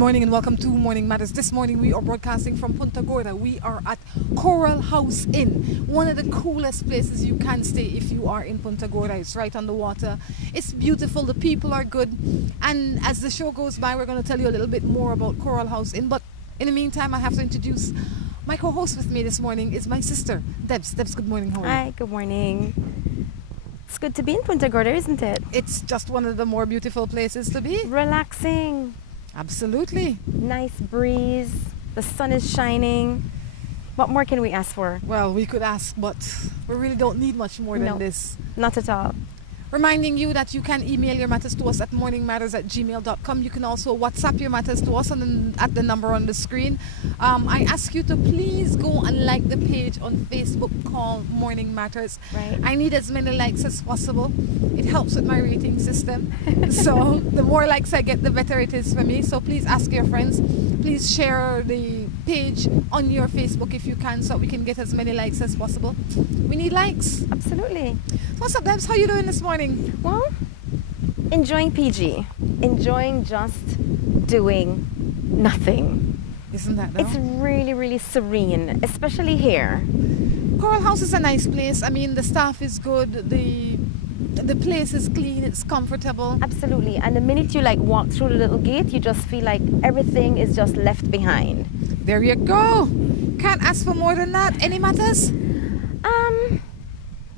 morning and welcome to Morning Matters. This morning we are broadcasting from Punta Gorda. We are at Coral House Inn, one of the coolest places you can stay if you are in Punta Gorda. It's right on the water. It's beautiful. The people are good. And as the show goes by, we're going to tell you a little bit more about Coral House Inn. But in the meantime, I have to introduce my co-host with me this morning is my sister, Debs. Debs, good morning. How are you? Hi, good morning. It's good to be in Punta Gorda, isn't it? It's just one of the more beautiful places to be. Relaxing. Absolutely. Nice breeze. The sun is shining. What more can we ask for? Well, we could ask, but we really don't need much more than this. Not at all. Reminding you that you can email your matters to us at morningmatters@gmail.com. You can also WhatsApp your matters to us at the number on the screen. I ask you to please go and like the page on Facebook called Morning Matters. Right. I need as many likes as possible. It helps with my rating system. So the more likes I get, the better it is for me. So please ask your friends. Please share the page on your Facebook if you can, so we can get as many likes as possible. We need likes. Absolutely. What's up, Debs? How you doing this morning? Well, enjoying PG. Enjoying just doing nothing. Isn't that though? It's really, really serene, especially here. Coral House is a nice place. I mean, the staff is good. The place is clean. It's comfortable. Absolutely. And the minute you walk through the little gate, you just feel like everything is just left behind. There you go. Can't ask for more than that. Any matters?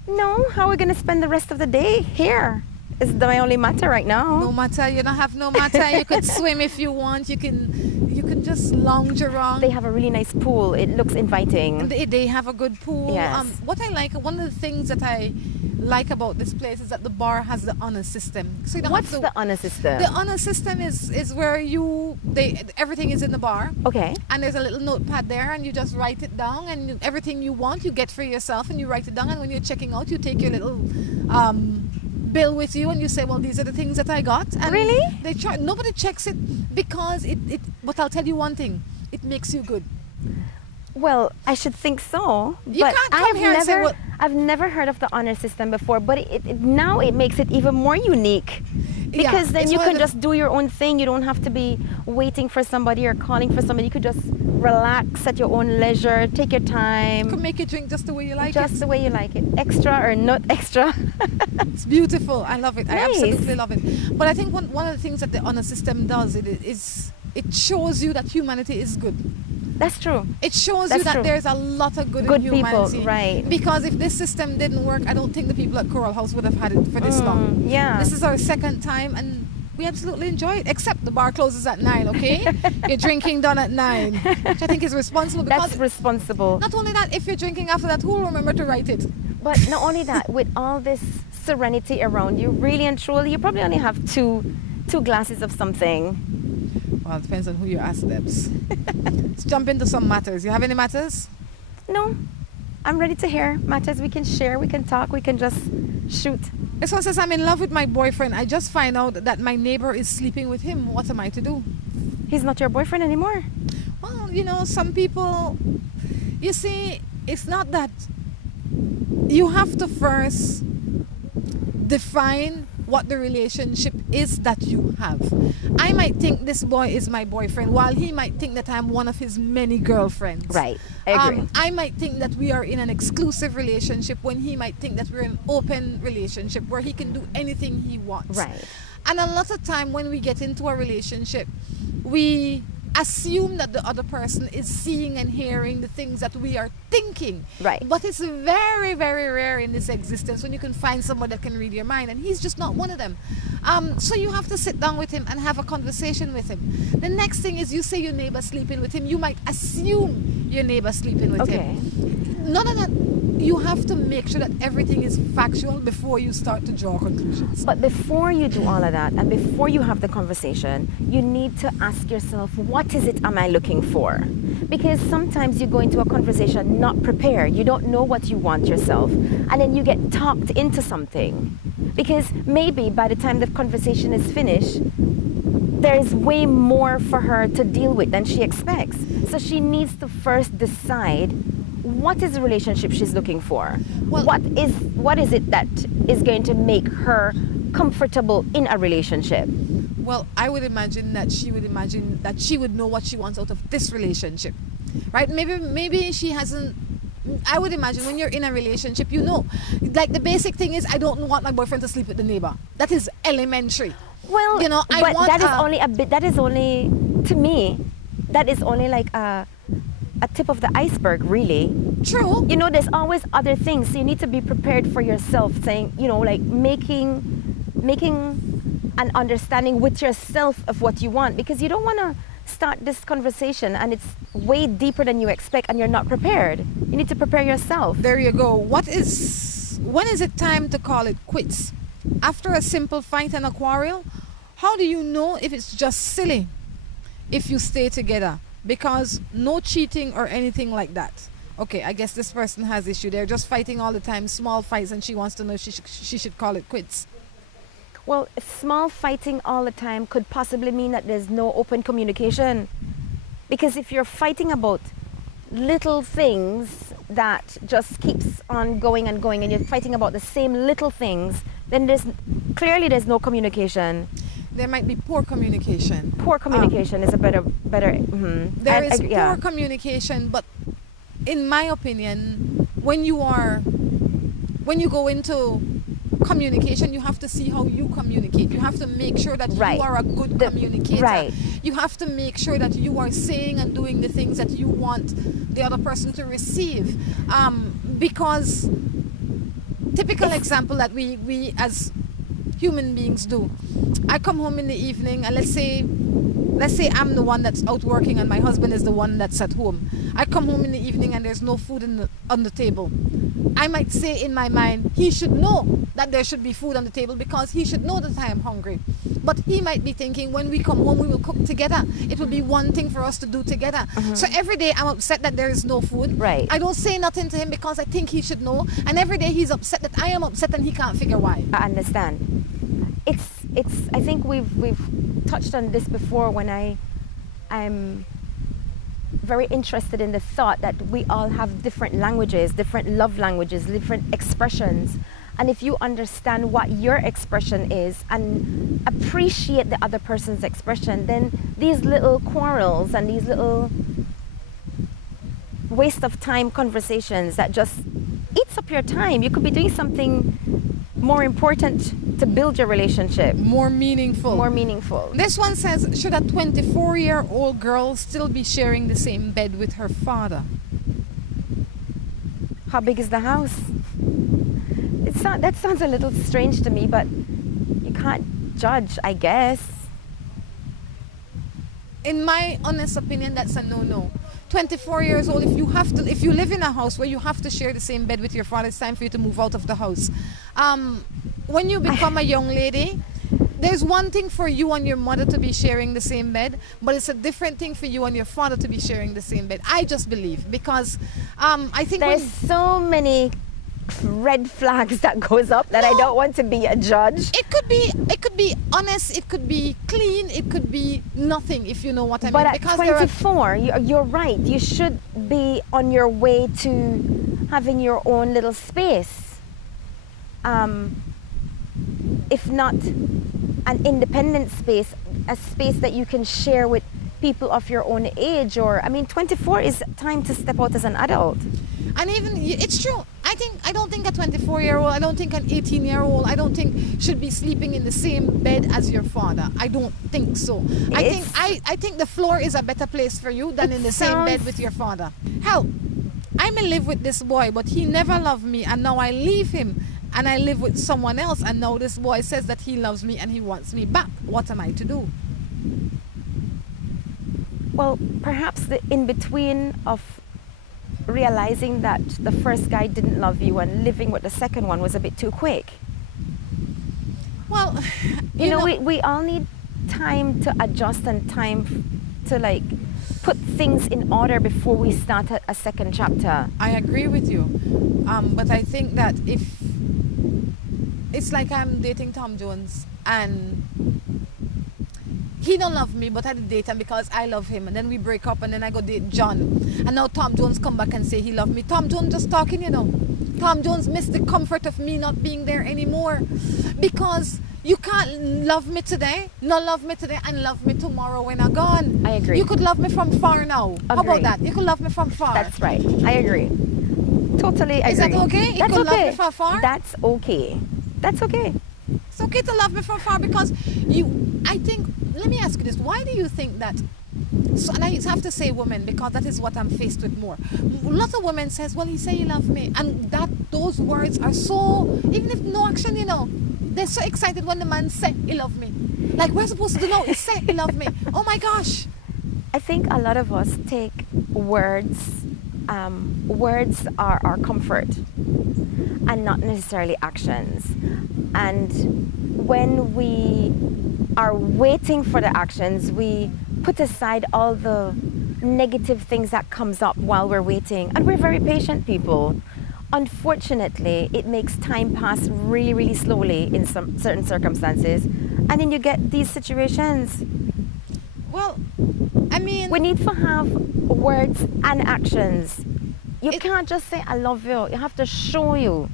No. How are we going to spend the rest of the day here? Is my only matter right now. No matter. You don't have no matter. You could swim if you want. You can just lounge around. They have a really nice pool. It looks inviting. They have a good pool. Yes. What I like, one of the things that I like about this place is that the bar has the honor system. So you don't What's have to, the honor system? The honor system is where everything is in the bar. Okay. And there's a little notepad there, and you just write it down, and everything you want you get for yourself, and you write it down, and when you're checking out, you take your little bill with you, and you say, well, these are the things that I got. And really? Nobody checks it because but I'll tell you one thing, it makes you good. Well, I should think so. You but can't come here and say, well, I've never heard of the honor system before, but now it makes it even more unique. Because then you can just do your own thing. You don't have to be waiting for somebody or calling for somebody. You could just relax at your own leisure, take your time. You can make your drink just the way you like it. Just the way you like it. Extra or not extra. It's beautiful. I love it. Nice. I absolutely love it. But I think one of the things that the honor system does, it shows you that humanity is good. That's true. It shows you that there's a lot of good in humanity. People, right. Because if this system didn't work, I don't think the people at Coral House would have had it for this long. Yeah. This is our second time, and we absolutely enjoy it, except the bar closes at 9, okay? Your drinking done at 9, which I think is responsible. That's responsible. Not only that, if you're drinking after that, who will remember to write it? But not only that, with all this serenity around you, really and truly, you probably only have two glasses of something. Well, it depends on who you ask, Debs. Let's jump into some matters. You have any matters? No. I'm ready to hear matters. We can share, we can talk, we can just shoot. This one says, I'm in love with my boyfriend. I just find out that my neighbor is sleeping with him. What am I to do? He's not your boyfriend anymore. Well, some people, you see, it's not that. You have to first define what the relationship is that you have. I might think this boy is my boyfriend, while he might think that I'm one of his many girlfriends. Right, I agree. I might think that we are in an exclusive relationship when he might think that we're in an open relationship where he can do anything he wants. Right. And a lot of time when we get into a relationship, we assume that the other person is seeing and hearing the things that we are thinking. Right. But it's very, very rare in this existence when you can find someone that can read your mind, and he's just not one of them. So you have to sit down with him and have a conversation with him. The next thing is, you say your neighbor sleeping with him, you might assume your neighbor sleeping with him. None of that. You have to make sure that everything is factual before you start to draw conclusions. But before you do all of that, and before you have the conversation, you need to ask yourself, what is it am I looking for? Because sometimes you go into a conversation not prepared. You don't know what you want yourself, and then you get talked into something. Because maybe by the time the conversation is finished, there's way more for her to deal with than she expects. So she needs to first decide what is the relationship she's looking for. Well, what is it that is going to make her comfortable in a relationship? Well, I would imagine that she would know what she wants out of this relationship, right? Maybe she hasn't. I would imagine when you're in a relationship, you know, like the basic thing is I don't want my boyfriend to sleep with the neighbor. That is elementary. Well, you know, but that is only a bit. That is only, to me, that is only like a tip of the iceberg, really. True. You know, there's always other things. So you need to be prepared for yourself, saying, you know, like making an understanding with yourself of what you want, because you don't want to start this conversation and it's way deeper than you expect and you're not prepared. You need to prepare yourself. There you go. When is it time to call it quits? After a simple fight and a quarrel, how do you know if it's just silly if you stay together? Because no cheating or anything like that. Okay, I guess this person has issue. They're just fighting all the time, small fights, and she wants to know if she should call it quits. Well, small fighting all the time could possibly mean that there's no open communication. Because if you're fighting about little things that just keeps on going and going, and you're fighting about the same little things, then there's no communication. There might be poor communication. Poor communication is a better. Mm-hmm. There is poor communication, but in my opinion, when you go into communication, you have to see how you communicate. You have to make sure that you are a good communicator. Right. You have to make sure that you are saying and doing the things that you want the other person to receive. Because typical example that we as human beings do. I come home in the evening and let's say I'm the one that's out working and my husband is the one that's at home. I come home in the evening and there's no food on the table. I might say in my mind, he should know that there should be food on the table because he should know that I am hungry. But he might be thinking when we come home we will cook together. It will be one thing for us to do together. So every day I'm upset that there is no food. Right. I don't say nothing to him because I think he should know. And every day he's upset that I am upset and he can't figure why. I understand. It's I think we've touched on this before when I'm very interested in the thought that we all have different languages, different love languages, different expressions. And if you understand what your expression is and appreciate the other person's expression, then these little quarrels and these little waste of time conversations that just eats up your time. You could be doing something more important to build your relationship. More meaningful. More meaningful. This one says, should a 24-year-old girl still be sharing the same bed with her father? How big is the house? That sounds a little strange to me, but you can't judge, I guess. In my honest opinion, that's a no-no. 24 years old, if you live in a house where you have to share the same bed with your father, it's time for you to move out of the house. When you become a young lady, there's one thing for you and your mother to be sharing the same bed, but it's a different thing for you and your father to be sharing the same bed. I just believe, because I think there's so many red flags that goes up that I don't want to be a judge. It could be honest, it could be clean, it could be nothing, if you know what I mean. But at 24, you're right. You should be on your way to having your own little space. If not an independent space, a space that you can share with people of your own age. 24 is time to step out as an adult. And even, it's true. I don't think a 24-year-old, I don't think an 18-year-old, I don't think should be sleeping in the same bed as your father. I don't think so. I think the floor is a better place for you than in the same bed with your father. Hell, I may live with this boy, but he never loved me, and now I leave him and I live with someone else, and now this boy says that he loves me and he wants me back. What am I to do? Well, perhaps the in-between of realizing that the first guy didn't love you and living with the second one was a bit too quick. Well, you know, we all need time to adjust and time to put things in order before we start a second chapter. I agree with you, but I think that if it's like I'm dating Tom Jones and he don't love me, but I date him because I love him, and then we break up, and then I go date John, and now Tom Jones come back and say he loved me. Tom Jones just talking, you know. Tom Jones missed the comfort of me not being there anymore, because You can't love me today, not love me today, and love me tomorrow when I'm gone. I agree. You could love me from far now. How about Agree. that? You could love me from far. That's right. I agree. Totally agree. Is that okay? You That's could okay. love me from far? That's okay. That's okay. It's okay to love me from far because I think, let me ask you this. Why do you think that, so, and I have to say women because that is what I'm faced with more. Lots of women says, well, he say he love me. And those words are so, even if no action, they're so excited when the man say he love me. Like we're supposed to know, he say he love me. Oh my gosh. I think a lot of us take words, words are our comfort and not necessarily actions. And when we are waiting for the actions, we put aside all the negative things that comes up while we're waiting. And we're very patient people. Unfortunately, it makes time pass really, really slowly in some certain circumstances. And then you get these situations. Well, I mean, we need to have words and actions. You can't just say, I love you. You have to show you.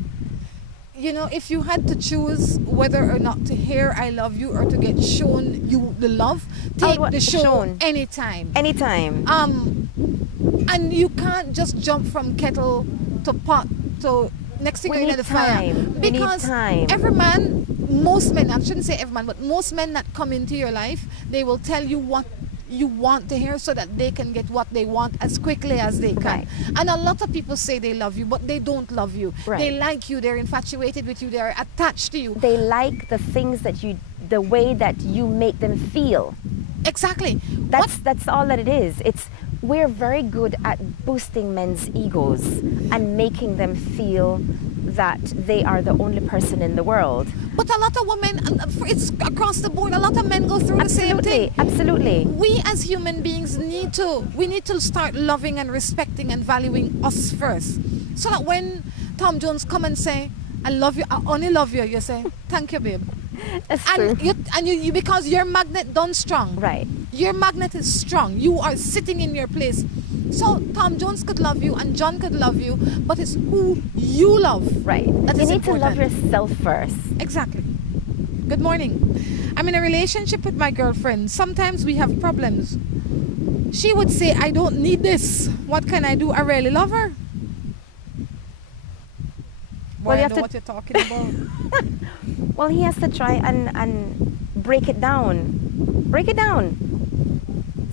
If you had to choose whether or not to hear I love you or to get shown you the love, take the show anytime. Anytime. And you can't just jump from kettle to pot to next thing you know the fire. Because every man, most men, I shouldn't say every man, but most men that come into your life, they will tell you what you want to hear so that they can get what they want as quickly as they can. Right. And a lot of people say they love you, but they don't love you. Right. They like you, they're infatuated with you, they're attached to you. They like the things that the way that you make them feel. Exactly. That's all that it is. We're very good at boosting men's egos and making them feel that they are the only person in the world. But a lot of women, it's across the board, a lot of men go through the same thing. Absolutely. We as human beings need to start loving and respecting and valuing us first. So that when Tom Jones come and say, I love you, I only love you, you say, thank you, babe. That's true. You because your magnet done strong. Right. Your magnet is strong. You are sitting in your place. So Tom Jones could love you and John could love you, but it's who you love. Right. That you is need important. to love yourself first. Exactly. Good morning. I'm in a relationship with my girlfriend. Sometimes we have problems. She would say, I don't need this. What can I do? I really love her. Well, I know what you're talking about. Well, he has to try and break it down. Break it down.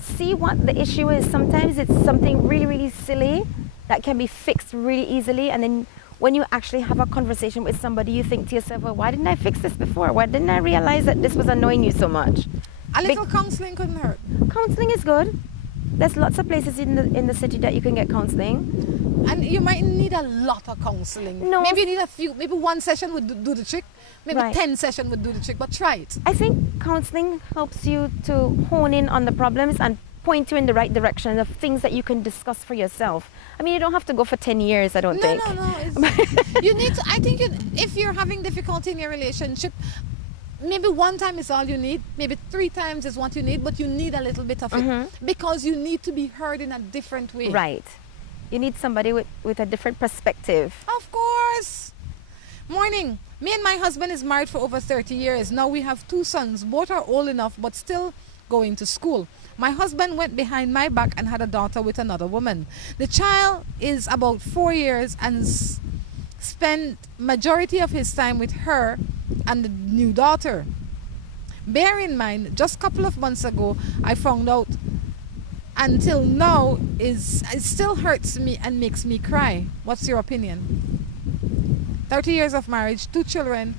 See what the issue is. Sometimes it's something really, really silly that can be fixed really easily. And then when you actually have a conversation with somebody, you think to yourself, well, why didn't I fix this before? Why didn't I realize that this was annoying you so much? A little counseling couldn't hurt. Counseling is good. There's lots of places in the city that you can get counseling. And you might need a lot of counseling. No. Maybe you need a few. Maybe one session would do the trick. Maybe 10 sessions would do the trick. But try it. I think counseling helps you to hone in on the problems and point you in the right direction of things that you can discuss for yourself. I mean, you don't have to go for 10 years, I don't think. No. You need to, I think if you're having difficulty in your relationship, maybe one time is all you need. Maybe 3 times is what you need, but you need a little bit of it because you need to be heard in a different way. Right. You need somebody with a different perspective. Of course. Morning. Me and my husband is married for over 30 years. Now we have 2 sons. Both are old enough but still going to school. My husband went behind my back and had a daughter with another woman. The child is about 4 years and spent majority of his time with her and the new daughter. Bear in mind, just a couple of months ago, I found out. Until now, it still hurts me and makes me cry. What's your opinion? 30 years of marriage, 2 children,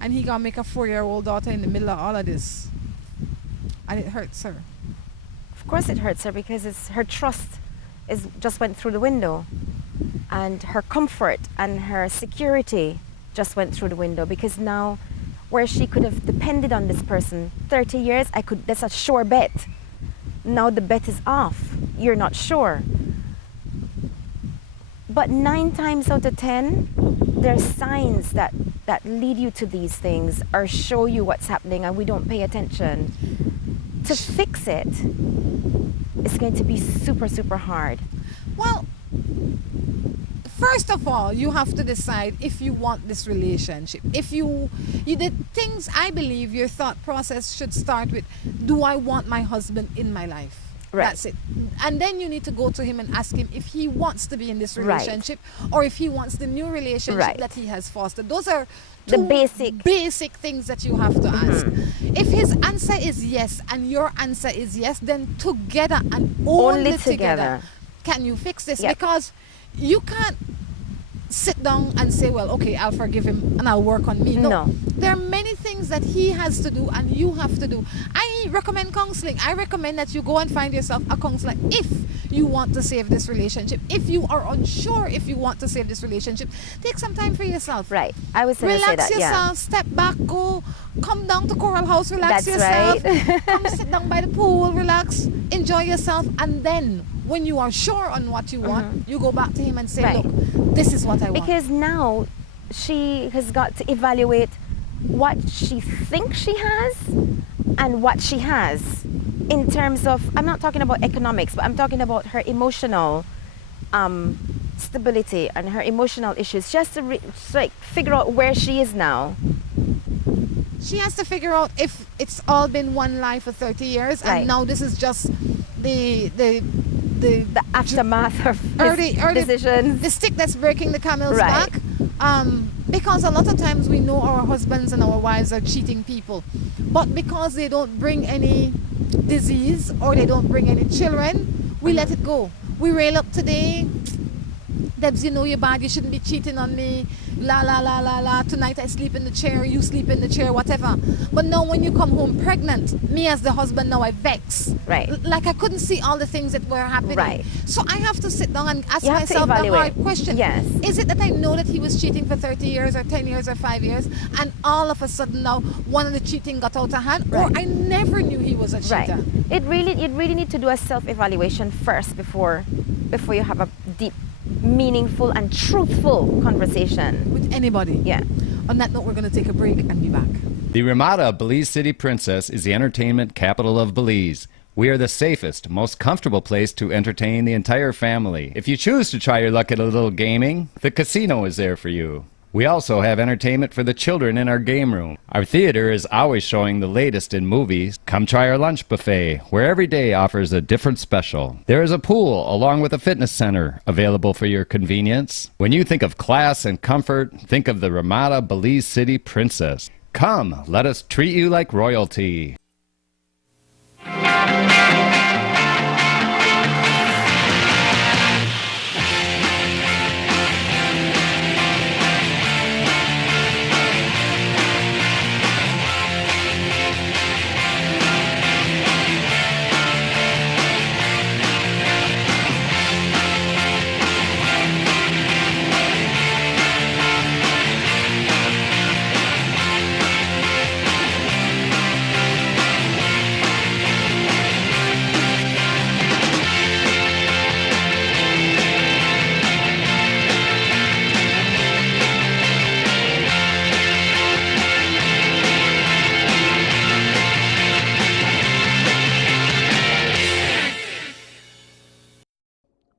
and he gonna make a 4-year-old daughter in the middle of all of this. And it hurts her. Of course it hurts her because her trust just went through the window. And her comfort and her security just went through the window because now where she could have depended on this person 30 years, that's a sure bet. Now the bet is off. You're not sure. But 9 times out of 10, there's signs that lead you to these things or show you what's happening and we don't pay attention. To fix it, it's going to be super, super hard. Well, First of all, you have to decide if you want this relationship. If you did things, I believe your thought process should start with, do I want my husband in my life? Right. That's it. And then you need to go to him and ask him if he wants to be in this relationship, or if he wants the new relationship that he has fostered. Those are the two basic things that you have to ask. If his answer is yes and your answer is yes, then together and only together can you fix this. Because you can't sit down and say, well, okay, I'll forgive him and I'll work on me. No. There are many things that he has to do and you have to do. I recommend counseling. I recommend that you go and find yourself a counselor if you want to save this relationship. If you are unsure if you want to save this relationship, take some time for yourself. Right. I was going to say that. Relax yourself, step back, come down to Coral House, relax yourself. Right. Come sit down by the pool, relax, enjoy yourself, and then when you are sure on what you want, you go back to him and say, look, this is what I want. Because now she has got to evaluate what she thinks she has and what she has in terms of, I'm not talking about economics, but I'm talking about her emotional stability and her emotional issues, just to figure out where she is now. She has to figure out if it's all been one life for 30 years and now this is just the aftermath of his decisions. The stick that's breaking the camel's back. Because a lot of times we know our husbands and our wives are cheating people, but because they don't bring any disease or they don't bring any children, we let it go. We rail up today, Debs, you know you're bad, you shouldn't be cheating on me, la la la la la, tonight I sleep in the chair, you sleep in the chair, whatever. But now when you come home pregnant, me as the husband, now I vex. Right. Like I couldn't see all the things that were happening. Right. So I have to sit down and ask myself the hard question. Yes. Is it that I know that he was cheating for 30 years or 10 years or 5 years, and all of a sudden now one of the cheating got out of hand, or I never knew he was a cheater? Right. It really need to do a self-evaluation first before you have a deep, meaningful and truthful conversation with anybody. Yeah. On that note, we're going to take a break and be back. The Ramada Belize City Princess is the entertainment capital of Belize. We are the safest, most comfortable place to entertain the entire family. If you choose to try your luck at a little gaming, the casino is there for you. We also have entertainment for the children in our game room. Our theater is always showing the latest in movies. Come try our lunch buffet, where every day offers a different special. There is a pool along with a fitness center available for your convenience. When you think of class and comfort, think of the Ramada Belize City Princess. Come, let us treat you like royalty.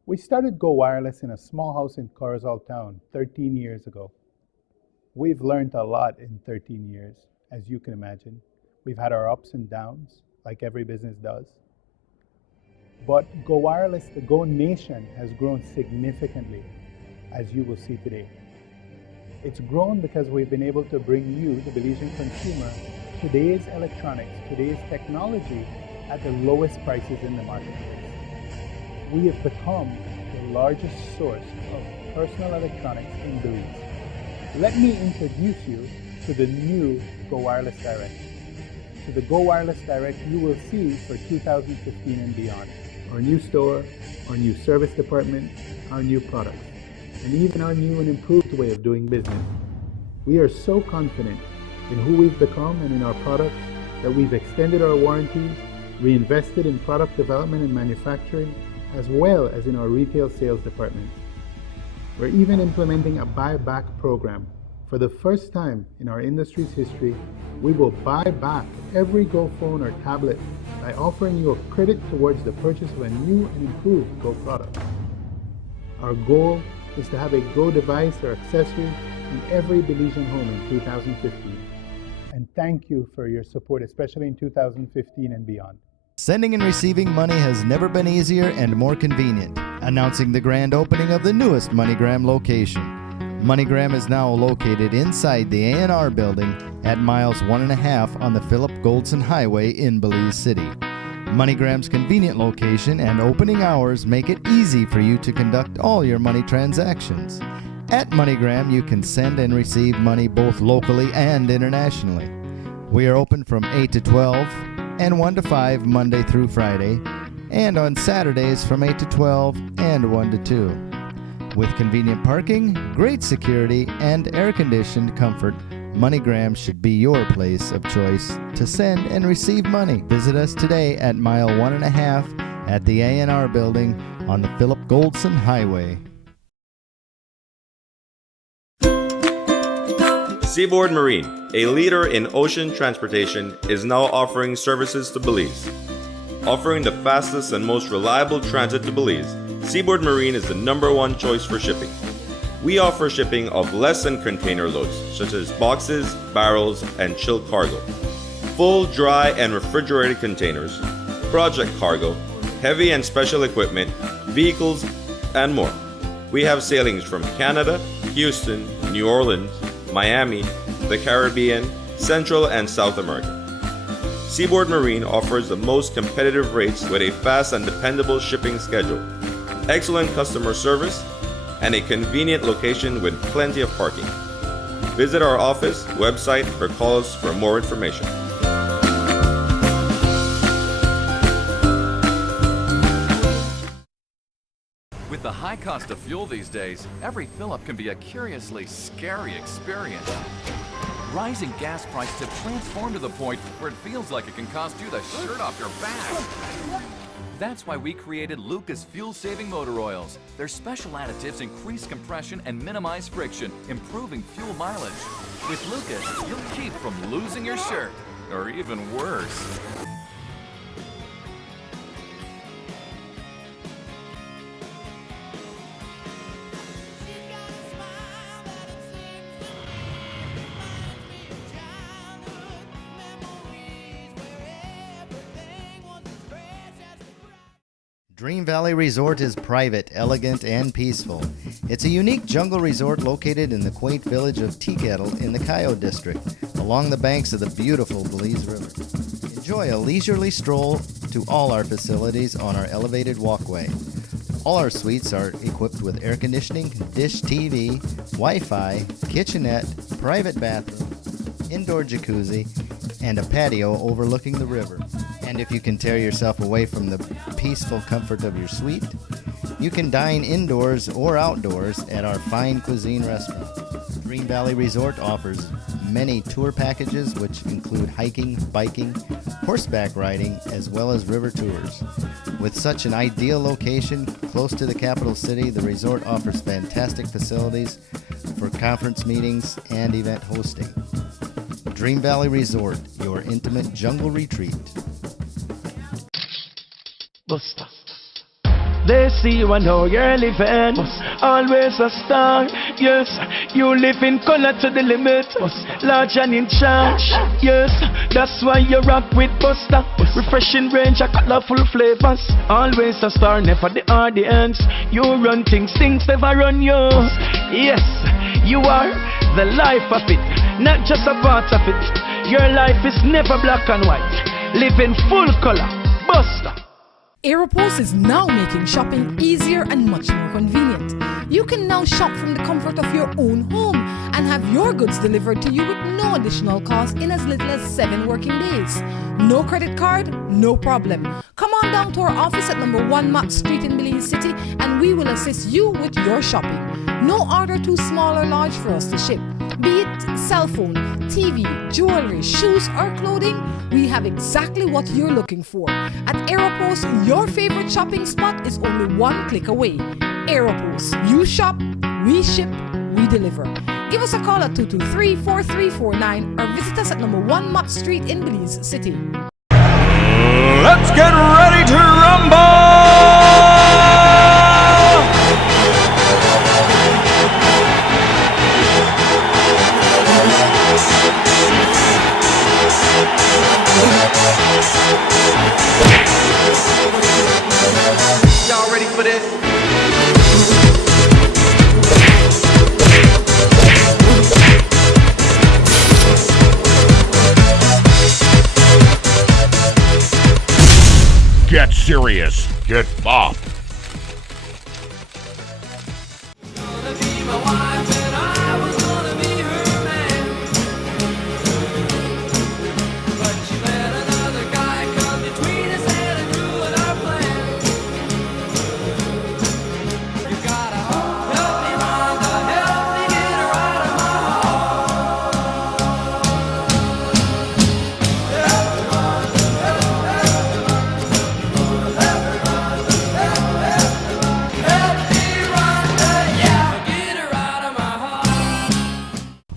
We started Go Wireless in a small house in Corozal town 13 years ago. We've learned a lot in 13 years, as you can imagine. We've had our ups and downs, like every business does. But Go Wireless, the Go Nation, has grown significantly, as you will see today. It's grown because we've been able to bring you, the Belizean consumer, today's electronics, today's technology at the lowest prices in the marketplace. We have become the largest source of personal electronics in Belize. Let me introduce you to the new Go Wireless Direct. To the Go Wireless Direct you will see for 2015 and beyond. Our new store, our new service department, our new products, and even our new and improved way of doing business. We are so confident in who we've become and in our products that we've extended our warranties, reinvested in product development and manufacturing, as well as in our retail sales departments. We're even implementing a buyback program. For the first time in our industry's history, we will buy back every Go phone or tablet by offering you a credit towards the purchase of a new and improved Go product. Our goal is to have a Go device or accessory in every Belizean home in 2015. And thank you for your support, especially in 2015 and beyond. Sending and receiving money has never been easier and more convenient. Announcing the grand opening of the newest MoneyGram location. MoneyGram is now located inside the A&R building at miles 1.5 on the Philip Goldson Highway in Belize City. MoneyGram's convenient location and opening hours make it easy for you to conduct all your money transactions. At MoneyGram, you can send and receive money both locally and internationally. We are open from 8 to 12 and 1 to 5 Monday through Friday, and on Saturdays from 8 to 12 and 1 to 2. With convenient parking, great security, and air-conditioned comfort, MoneyGram should be your place of choice to send and receive money. Visit us today at mile 1.5 at the A&R building on the Philip Goldson Highway. Seaboard Marine, a leader in ocean transportation, is now offering services to Belize. Offering the fastest and most reliable transit to Belize, Seaboard Marine is the #1 choice for shipping. We offer shipping of less than container loads, such as boxes, barrels, and chilled cargo, full, dry, and refrigerated containers, project cargo, heavy and special equipment, vehicles, and more. We have sailings from Canada, Houston, New Orleans, Miami, the Caribbean, Central and South America. Seaboard Marine offers the most competitive rates with a fast and dependable shipping schedule, excellent customer service, and a convenient location with plenty of parking. Visit our office, website, or call us for more information. With the high cost of fuel these days, every fill-up can be a curiously scary experience. Rising gas prices have transformed to the point where it feels like it can cost you the shirt off your back. That's why we created Lucas fuel-saving motor oils. Their special additives increase compression and minimize friction, improving fuel mileage. With Lucas, you'll keep from losing your shirt, or even worse. Dream Valley Resort is private, elegant, and peaceful. It's a unique jungle resort located in the quaint village of Teakettle in the Coyote District, along the banks of the beautiful Belize River. Enjoy a leisurely stroll to all our facilities on our elevated walkway. All our suites are equipped with air conditioning, dish TV, Wi-Fi, kitchenette, private bathroom, indoor jacuzzi, and a patio overlooking the river. And if you can tear yourself away from the peaceful comfort of your suite, you can dine indoors or outdoors at our fine cuisine restaurant. Dream Valley Resort offers many tour packages which include hiking, biking, horseback riding, as well as river tours. With such an ideal location close to the capital city, the resort offers fantastic facilities for conference meetings and event hosting. Dream Valley Resort, your intimate jungle retreat. Buster. They see you and know you're living. Always a star. Yes, you live in color to the limit. Large and in charge. Yes, that's why you rock with Buster. Refreshing range of colorful flavors. Always a star, never the audience. You run things never run you. Yes, you are the life of it, not just a part of it. Your life is never black and white. Live in full color. Buster. Aeropost is now making shopping easier and much more convenient. You can now shop from the comfort of your own home and have your goods delivered to you with no additional cost in as little as 7 working days. No credit card? No problem. Come on down to our office at number 1 Mott Street in Belize City and we will assist you with your shopping. No order too small or large for us to ship. Be it cell phone, TV, jewelry, shoes or clothing, we have exactly what you're looking for. At Aeropost, your favorite shopping spot is only 1 click away. Aeropost, you shop, we ship, we deliver. Give us a call at 223-4349 or visit us at number 1 Mott Street in Belize City. Let's get ready to rumble! get serious. Get bopped.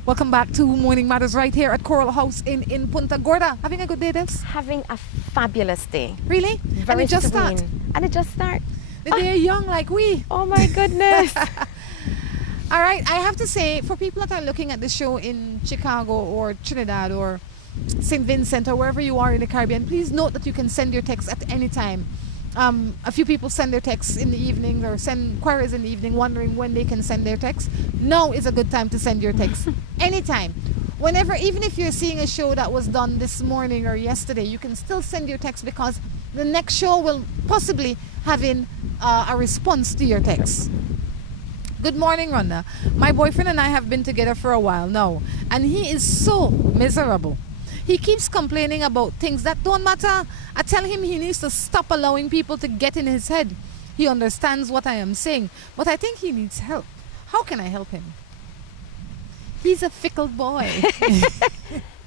Welcome back to Morning Matters right here at Coral House in Punta Gorda. Having a good day, Devs? Having a fabulous day. Really? Very and it just serene. start. And it just start. The day are young like we. Oh my goodness. All right, I have to say, for people that are looking at the show in Chicago or Trinidad or St. Vincent or wherever you are in the Caribbean, please note that you can send your text at any time. A few people send their texts in the evening or send queries in the evening wondering when they can send their text. Now is a good time to send your text. Anytime. Whenever, even if you're seeing a show that was done this morning or yesterday, you can still send your text because the next show will possibly have a response to your text. Good morning, Rhonda. My boyfriend and I have been together for a while now, and he is so miserable. He keeps complaining about things that don't matter. I tell him he needs to stop allowing people to get in his head. He understands what I am saying, but I think he needs help. How can I help him? He's a fickle boy.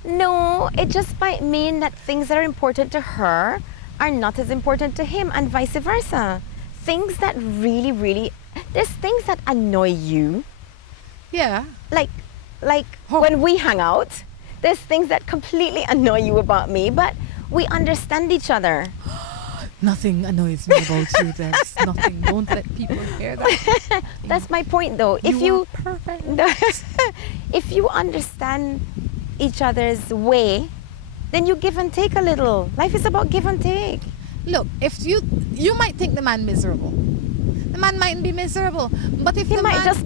No, it just might mean that things that are important to her are not as important to him, and vice versa. Things that really, there's things that annoy you. Yeah. Like when we hang out, there's things that completely annoy you about me, but we understand each other. Nothing annoys me about you, Des. Nothing. Don't let people hear that. That's my point, though. If you are perfect. if you understand each other's way, then you give and take a little. Life is about give and take. Look, if you might think the man miserable. The man mightn't be miserable, but if he might just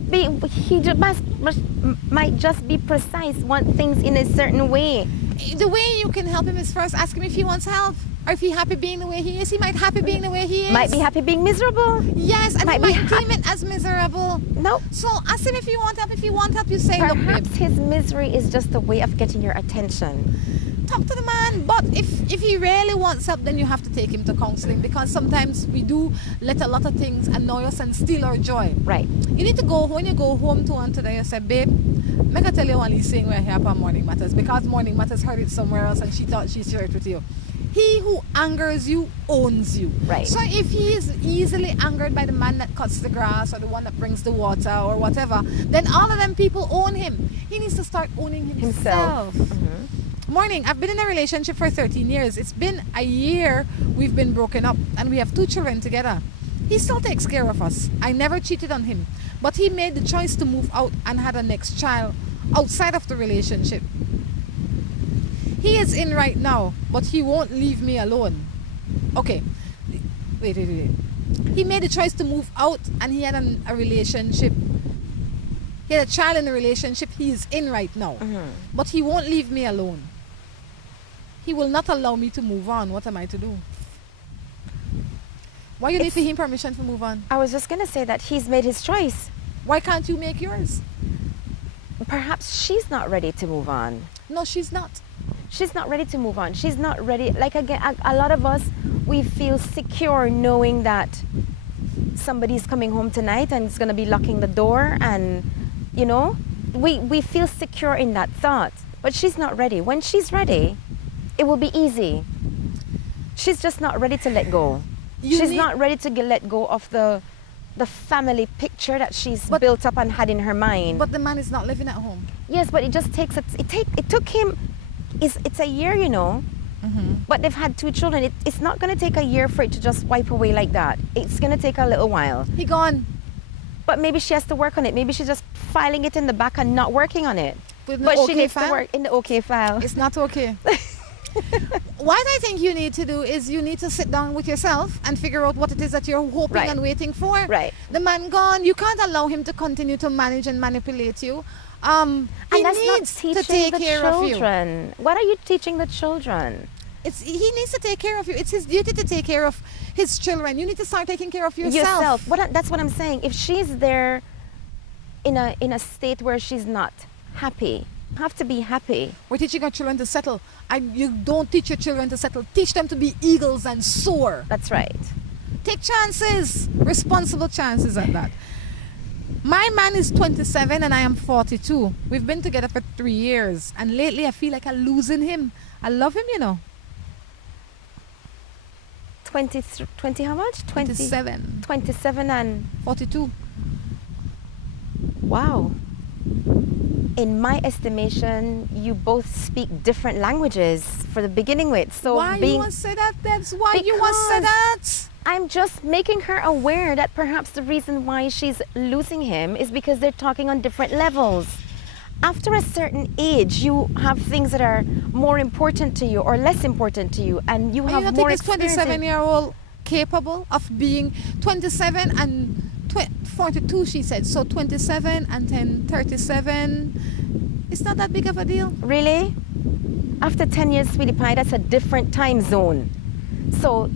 be precise, want things in a certain way. The way you can help him is first ask him if he wants help, or if he's happy being the way he is. He might happy being the way he is. Might be happy being miserable. Yes, and he might deem it as miserable. No. So ask him if you want help. If you want help, you say, look, babe. Perhaps his misery is just a way of getting your attention. Talk to the man, but if he really wants help, then you have to take him to counseling, because sometimes we do let a lot of things annoy us and steal our joy. Right. You need to go, when you go home to one today, you say, babe, make I tell you what he's saying we're here for Morning Matters, because Morning Matters heard it somewhere else and she thought she shared it with you. He who angers you owns you. Right. So if he is easily angered by the man that cuts the grass or the one that brings the water or whatever, then all of them people own him. He needs to start owning himself. Mm-hmm. Morning, I've been in a relationship for 13 years. It's been a year we've been broken up and we have 2 children together. He still takes care of us. I never cheated on him, but he made the choice to move out and had a next child outside of the relationship. He is in right now, but he won't leave me alone. Okay, wait. He made the choice to move out and he had a relationship. He had a child in the relationship he is in right now, but he won't leave me alone. He will not allow me to move on. What am I to do? Why you need for him permission to move on? I was just going to say that he's made his choice. Why can't you make yours? Perhaps she's not ready to move on. No, she's not. She's not ready to move on. She's not ready. Like, again, a lot of us, we feel secure knowing that somebody's coming home tonight and is going to be locking the door, and, you know, we feel secure in that thought. But she's not ready. When she's ready, it will be easy. She's just not ready to let go. She's not ready to let go of the family picture that she's built up and had in her mind. But the man is not living at home. Yes, but it just takes it took him. It's a year, you know. But they've had 2 children. It's not going to take a year for it to just wipe away like that. It's going to take a little while. He gone. But maybe she has to work on it. Maybe she's just filing it in the back and not working on it. But she needs to work in the OK file. It's not okay. What I think you need to do is you need to sit down with yourself and figure out what it is that you're hoping and waiting for. Right. The man gone. You can't allow him to continue to manage and manipulate you. He and that's needs not to take the care children. of you. What are you teaching the children? he needs to take care of you. It's his duty to take care of his children. You need to start taking care of yourself. That's what I'm saying. If she's there in a state where she's not happy, you have to be happy. We're teaching our children to settle. You don't teach your children to settle. Teach them to be eagles and soar. That's right. Take chances, responsible chances at that. My man is 27 and I am 42. We've been together for 3 years, and lately I feel like I'm losing him. I love him, you know. 20 how much? 27. 27 and 42. Wow. In my estimation, you both speak different languages for the beginning with. So why you want to say that? That's why you want to say that? I'm just making her aware that perhaps the reason why she's losing him is because they're talking on different levels. After a certain age, you have things that are more important to you or less important to you, and you have more experience. Is 27-year-old capable of being 27 and 42, she said. So 27 and then 37. It's not that big of a deal. Really? After 10 years, sweetie pie, that's a different time zone. So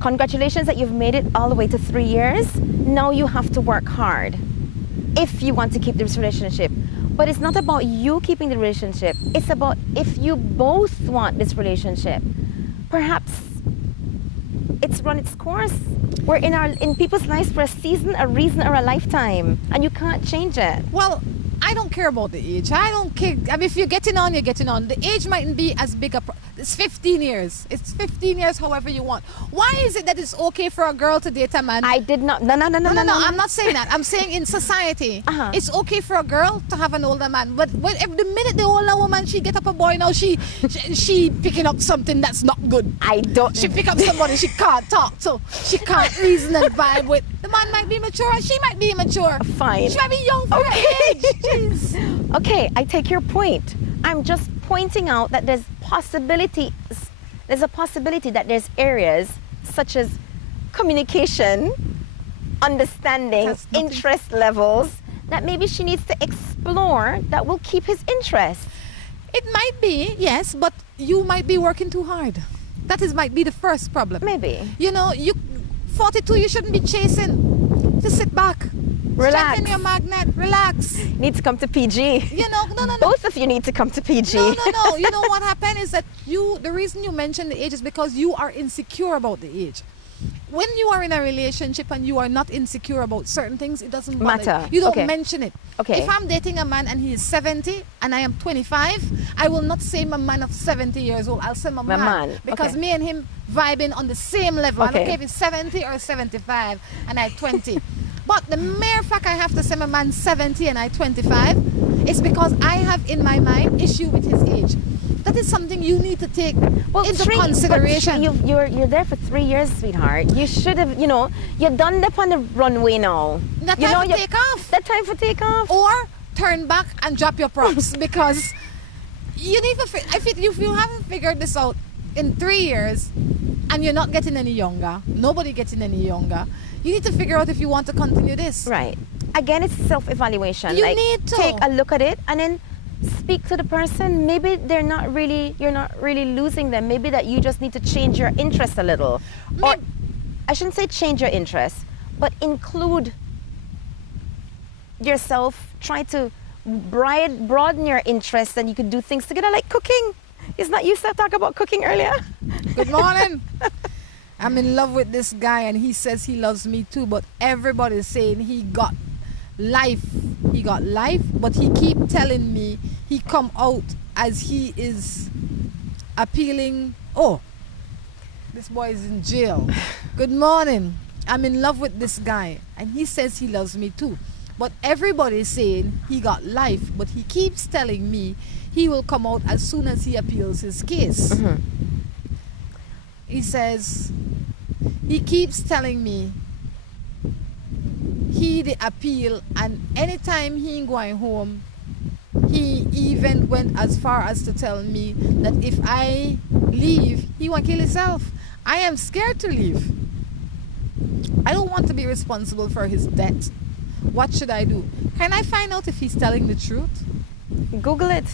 congratulations that you've made it all the way to 3 years. Now you have to work hard if you want to keep this relationship. But it's not about you keeping the relationship. It's about if you both want this relationship. Perhaps it's run its course. We're in people's lives for a season, a reason, or a lifetime, and you can't change it. Well, I don't care about the age. I don't care. I mean, if you're getting on, you're getting on. The age mightn't be as big a... It's 15 years. It's 15 years however you want. Why is it that it's okay for a girl to date a man? I did not... No. I'm not saying that. I'm saying in society, it's okay for a girl to have an older man. But if the minute the older woman, she get up a boy, now she picking up something that's not good. She pick up somebody she can't talk to. She can't reason and vibe with. The man might be mature and she might be immature. Fine. She might be young for her age. Jeez. Okay, I take your point. I'm just pointing out that there's possibilities. There's a possibility that there's areas such as communication, understanding, interest levels that maybe she needs to explore that will keep his interest. It might be, yes, but you might be working too hard. Might be the first problem. Maybe. You know, 42, you shouldn't be chasing. Just sit back. Relax. Strengthen your magnet. Relax. Need to come to PG. You know, no. Both of you need to come to PG. No. You know what happened is that the reason you mentioned the age is because you are insecure about the age. When you are in a relationship and you are not insecure about certain things, it doesn't matter. You don't mention it. Okay. If I'm dating a man and he is 70 and I am 25, I will not say my man of 70 years old. I'll say my man. Because me and him vibing on the same level. I don't care if he's 70 or 75 and I'm 20. But the mere fact I have to say my man 70 and I 25 is because I have in my mind issue with his age. That is something you need to take into consideration. You're there for 3 years, sweetheart. You should have, you're done up on the runway now. That time for take off. That time for take off. Or turn back and drop your props because you need to. If you haven't figured this out in 3 years and you're not getting any younger, nobody getting any younger, you need to figure out if you want to continue this. Right. Again, it's self-evaluation. You need to take a look at it and then speak to the person. Maybe you're not really losing them. Maybe that you just need to change your interest a little. Or I shouldn't say change your interest, but include yourself. Try to broaden your interests, and you could do things together like cooking. Isn't that you said talk about cooking earlier? Good morning. I'm in love with this guy and he says he loves me too, but everybody's saying he got life, but he keep telling me he come out as he is appealing. Oh, this boy is in jail. Good morning. I'm in love with this guy and he says he loves me too, but everybody's saying he got life, but he keeps telling me he will come out as soon as he appeals his case. He says he keeps telling me he the appeal, and anytime he ain't going home, he even went as far as to tell me that if I leave, he won't kill himself. I am scared to leave. I don't want to be responsible for his death. What should I do? Can I find out if he's telling the truth? Google it.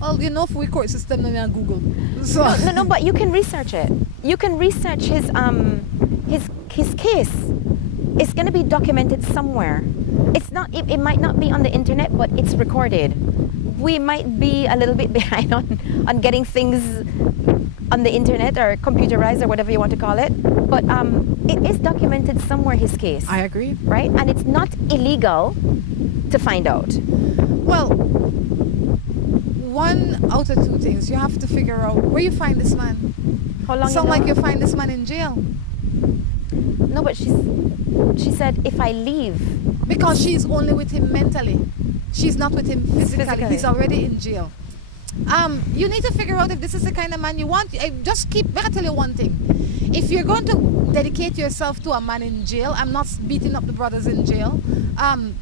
Well, you know, if we court system, then on Google. So. No, but you can research it. You can research his case. It's going to be documented somewhere. It's not. It might not be on the internet, but it's recorded. We might be a little bit behind on getting things on the internet or computerized or whatever you want to call it, but it is documented somewhere, his case. I agree. Right? And it's not illegal to find out. Well, one out of two things. You have to figure out where you find this man. How long? Sound like you find this man in jail. No, but she said if I leave. Because she's only with him mentally. She's not with him physically. He's already in jail. You need to figure out if this is the kind of man you want. Better tell you one thing. If you're going to dedicate yourself to a man in jail, I'm not beating up the brothers in jail.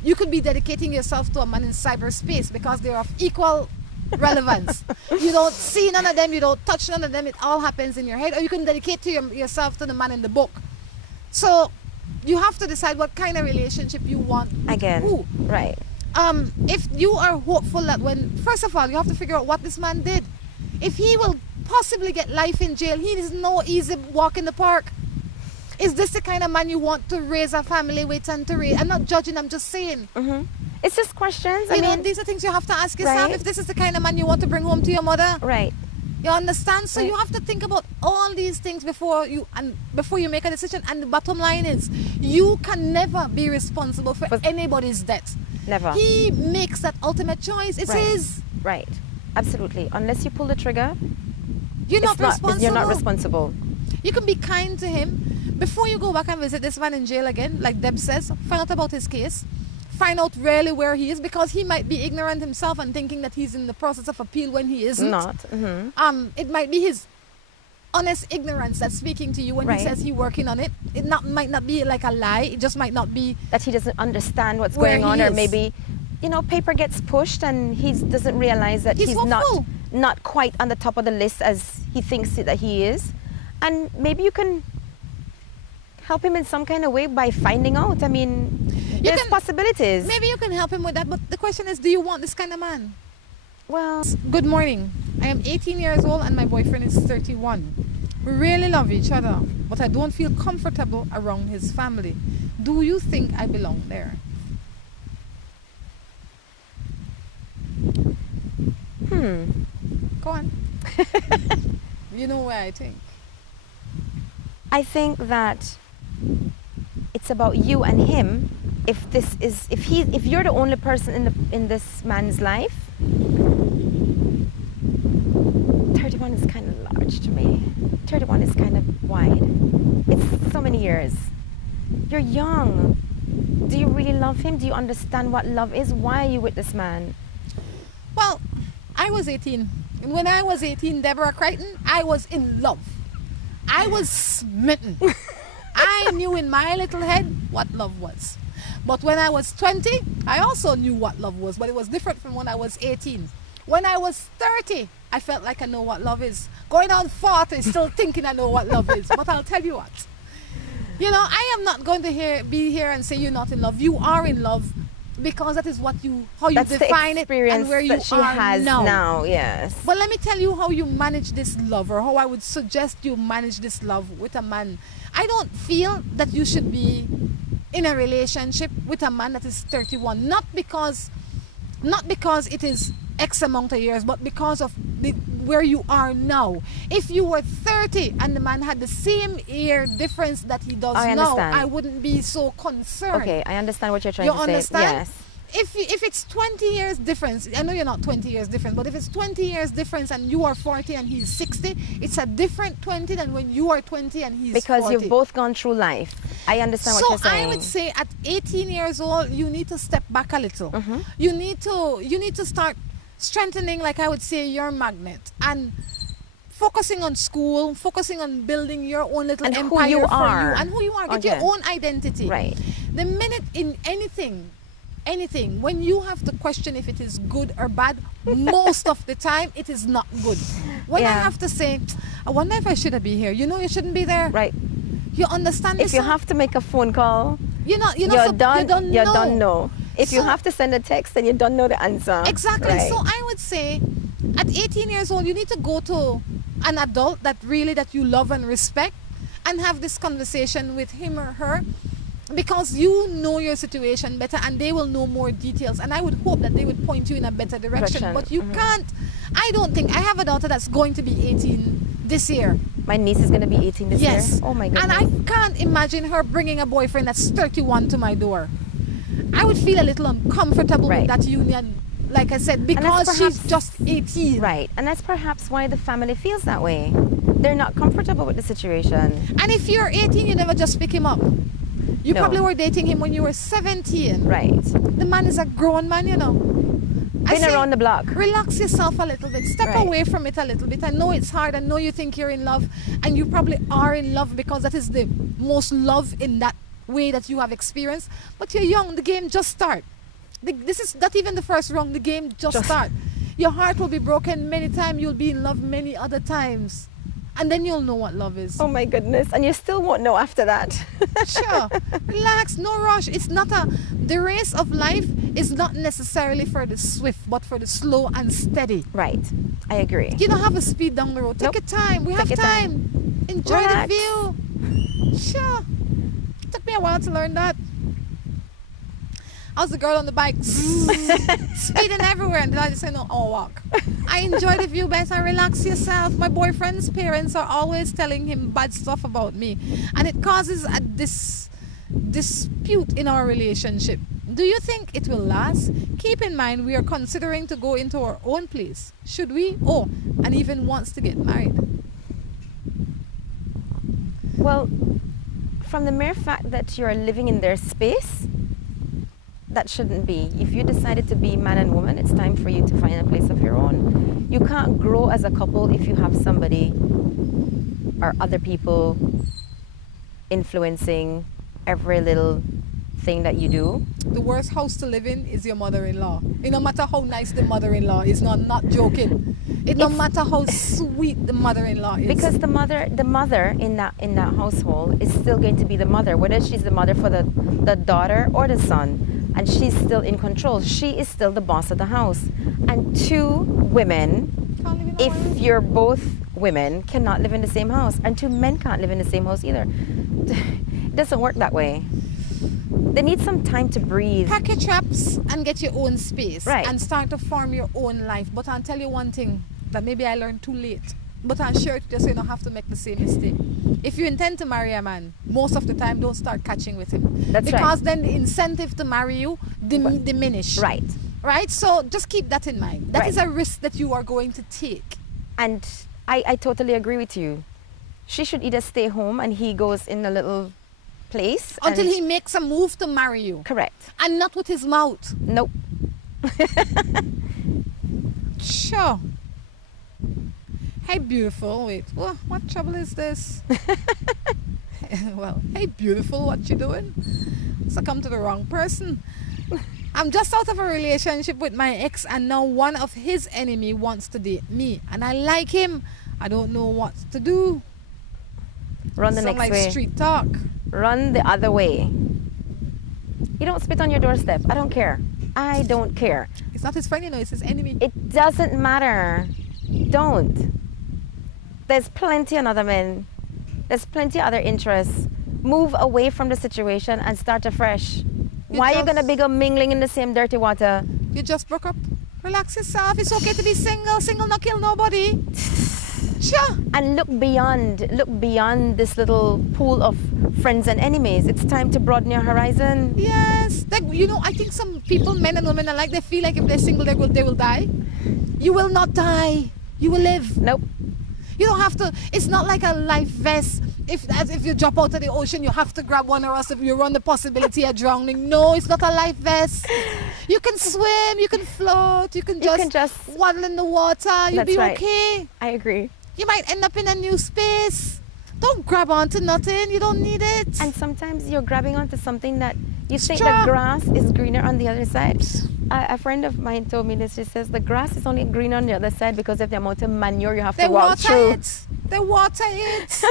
You could be dedicating yourself to a man in cyberspace because they're of equal relevance. You don't see none of them, you don't touch none of them, it all happens in your head. Or you can dedicate yourself to the man in the book. So you have to decide what kind of relationship you want. Again, who. Right. If you are hopeful that first of all, you have to figure out what this man did. If he will possibly get life in jail, he is no easy walk in the park. Is this the kind of man you want to raise a family with and to raise? I'm not judging, I'm just saying. Mm-hmm. It's just questions. I mean, these are things you have to ask yourself. Right. If this is the kind of man you want to bring home to your mother. Right. You understand? So right. you have to think about all these things before you make a decision. And the bottom line is, you can never be responsible for anybody's death. Never. He makes that ultimate choice. It's his. Right. Absolutely. Unless you pull the trigger, you're not responsible. You're not responsible. You can be kind to him. Before you go back and visit this man in jail again, like Deb says, find out about his case. Find out really where he is, because he might be ignorant himself and thinking that he's in the process of appeal when he isn't. Not. Mm-hmm. It might be his honest ignorance that's speaking to you when he says he's working on it. It might not be like a lie. It just might not be that he doesn't understand what's going on, or maybe, paper gets pushed and he doesn't realize that he's not quite on the top of the list as he thinks that he is. And maybe you can help him in some kind of way by finding out. I mean, there's possibilities. Maybe you can help him with that, but the question is, do you want this kind of man? Well, good morning. I am 18 years old and my boyfriend is 31. We really love each other, but I don't feel comfortable around his family. Do you think I belong there? Go on. You know what I think. I think that it's about you and him. If you're the only person in this man's life, 31 is kind of large to me. 31 is kind of wide. It's so many years. You're young. Do you really love him? Do you understand what love is? Why are you with this man? Well, I was 18. And when I was 18, Deborah Crichton, I was in love. I was smitten. I knew in my little head what love was. But when I was 20, I also knew what love was, but it was different from when I was 18. When I was 30, I felt like I know what love is. Going on 40, still thinking I know what love is. But I'll tell you what. I am not going to be here and say you're not in love. You are in love, because that is how you define it and where you are now. Yes. But let me tell you how you manage this love, or how I would suggest you manage this love with a man. I don't feel that you should be in a relationship with a man that is 31, not because it is X amount of years, but because of where you are now. If you were 30 and the man had the same year difference that he does now, I wouldn't be so concerned. Okay, I understand what you're trying to say. You understand? Yes. If it's 20 years difference, I know you're not 20 years different, but if it's 20 years difference and you are 40 and he's 60, it's a different 20 than when you are 20 and he's 40. Because you've both gone through life. I understand what you're saying. So I would say at 18 years old, you need to step back a little. Mm-hmm. You need to start strengthening, like I would say, your magnet, and focusing on school, focusing on building your own little empire for you and who you are. Get your own identity. Right. The minute in anything, when you have to question if it is good or bad, most of the time it is not good. When I have to say, I wonder if I should be here. You shouldn't be there. Right. You understand? If you have to make a phone call, you're done know. If you have to send a text, then you don't know the answer. Exactly. Right. So I would say, At 18 years old, you need to go to an adult that you love and respect and have this conversation with him or her, because you know your situation better and they will know more details, and I would hope that they would point you in a better direction. But you can't. I don't think. I have a daughter that's going to be 18 this year. My niece is going to be 18 this year? Oh my goodness. And I can't imagine her bringing a boyfriend that's 31 to my door. I would feel a little uncomfortable with that union, like I said, because she's just 18. Right, and that's perhaps why the family feels that way. They're not comfortable with the situation. And if you're 18, you never just pick him up. You probably were dating him when you were 17. Right. The man is a grown man, you know. Been around the block. Relax yourself a little bit. Step away from it a little bit. I know it's hard. I know you think you're in love. And you probably are in love because that is the most love in that way that you have experienced. But you're young. The game just starts. This is not even the first round. The game just starts. Your heart will be broken many times. You'll be in love many other times. And then you'll know what love is. Oh my goodness. And you still won't know after that. Sure. Relax. No rush. It's not the race of life is not necessarily for the swift, but for the slow and steady. Right. I agree. You don't have a speed down the road. Take your time. We have time. Enjoy the view. Sure. It took me a while to learn that. I was the girl on the bike, speeding everywhere, and then I just said, no, I'll walk. I enjoy the view best and relax yourself. My boyfriend's parents are always telling him bad stuff about me, and it causes a dispute in our relationship. Do you think it will last? Keep in mind, we are considering to go into our own place. Should we? Oh, and even wants to get married. Well, from the mere fact that you're living in their space, that shouldn't be. If you decided to be man and woman, it's time for you to find a place of your own. You can't grow as a couple if you have somebody or other people influencing every little thing that you do. The worst house to live in is your mother-in-law. No matter how nice the mother-in-law is, not joking. No matter how sweet the mother-in-law is. Because the mother in that household is still going to be the mother, whether she's the mother for the daughter or the son. And she's still in control. She is still the boss of the house. And two women, if you're both women, cannot live in the same house. And two men can't live in the same house either. It doesn't work that way. They need some time to breathe. Pack your traps and get your own space. Right. And start to form your own life. But I'll tell you one thing that maybe I learned too late. But I'm sure just so you don't have to make the same mistake. If you intend to marry a man, most of the time don't start catching with him. That's because then the incentive to marry you diminish. Right. Right? So just keep that in mind. That is a risk that you are going to take. And I totally agree with you. She should either stay home and he goes in a little place. Until he makes a move to marry you. Correct. And not with his mouth. Nope. Sure. Hey, beautiful. Wait, what trouble is this? Well, hey, beautiful, what you doing? Succumb to the wrong person. I'm just out of a relationship with my ex, and now one of his enemy wants to date me, and I like him. I don't know what to do. Run the next way. Like street talk. Run the other way. You don't spit on your doorstep. I don't care. I don't care. It's not his friend, it's his enemy. It doesn't matter. Don't. There's plenty of other men. There's plenty of other interests. Move away from the situation and start afresh. Why are you going to be mingling in the same dirty water? You just broke up. Relax yourself. It's okay to be single. Single not kill nobody. Sure. And look beyond this little pool of friends and enemies. It's time to broaden your horizon. Yes. I think some people, men and women alike, they feel like if they're single, they will die. You will not die. You will live. Nope. You don't have to. It's not like a life vest. If you drop out of the ocean, you have to grab one, or else if you run the possibility of drowning. No, it's not a life vest. You can swim, you can float, you can just waddle in the water. You'll be okay. I agree. You might end up in a new space. Don't grab onto nothing. You don't need it. And sometimes you're grabbing onto something that you think the grass is greener on the other side. A friend of mine told me this. She says the grass is only green on the other side because of the amount of manure you have to walk through. They water it.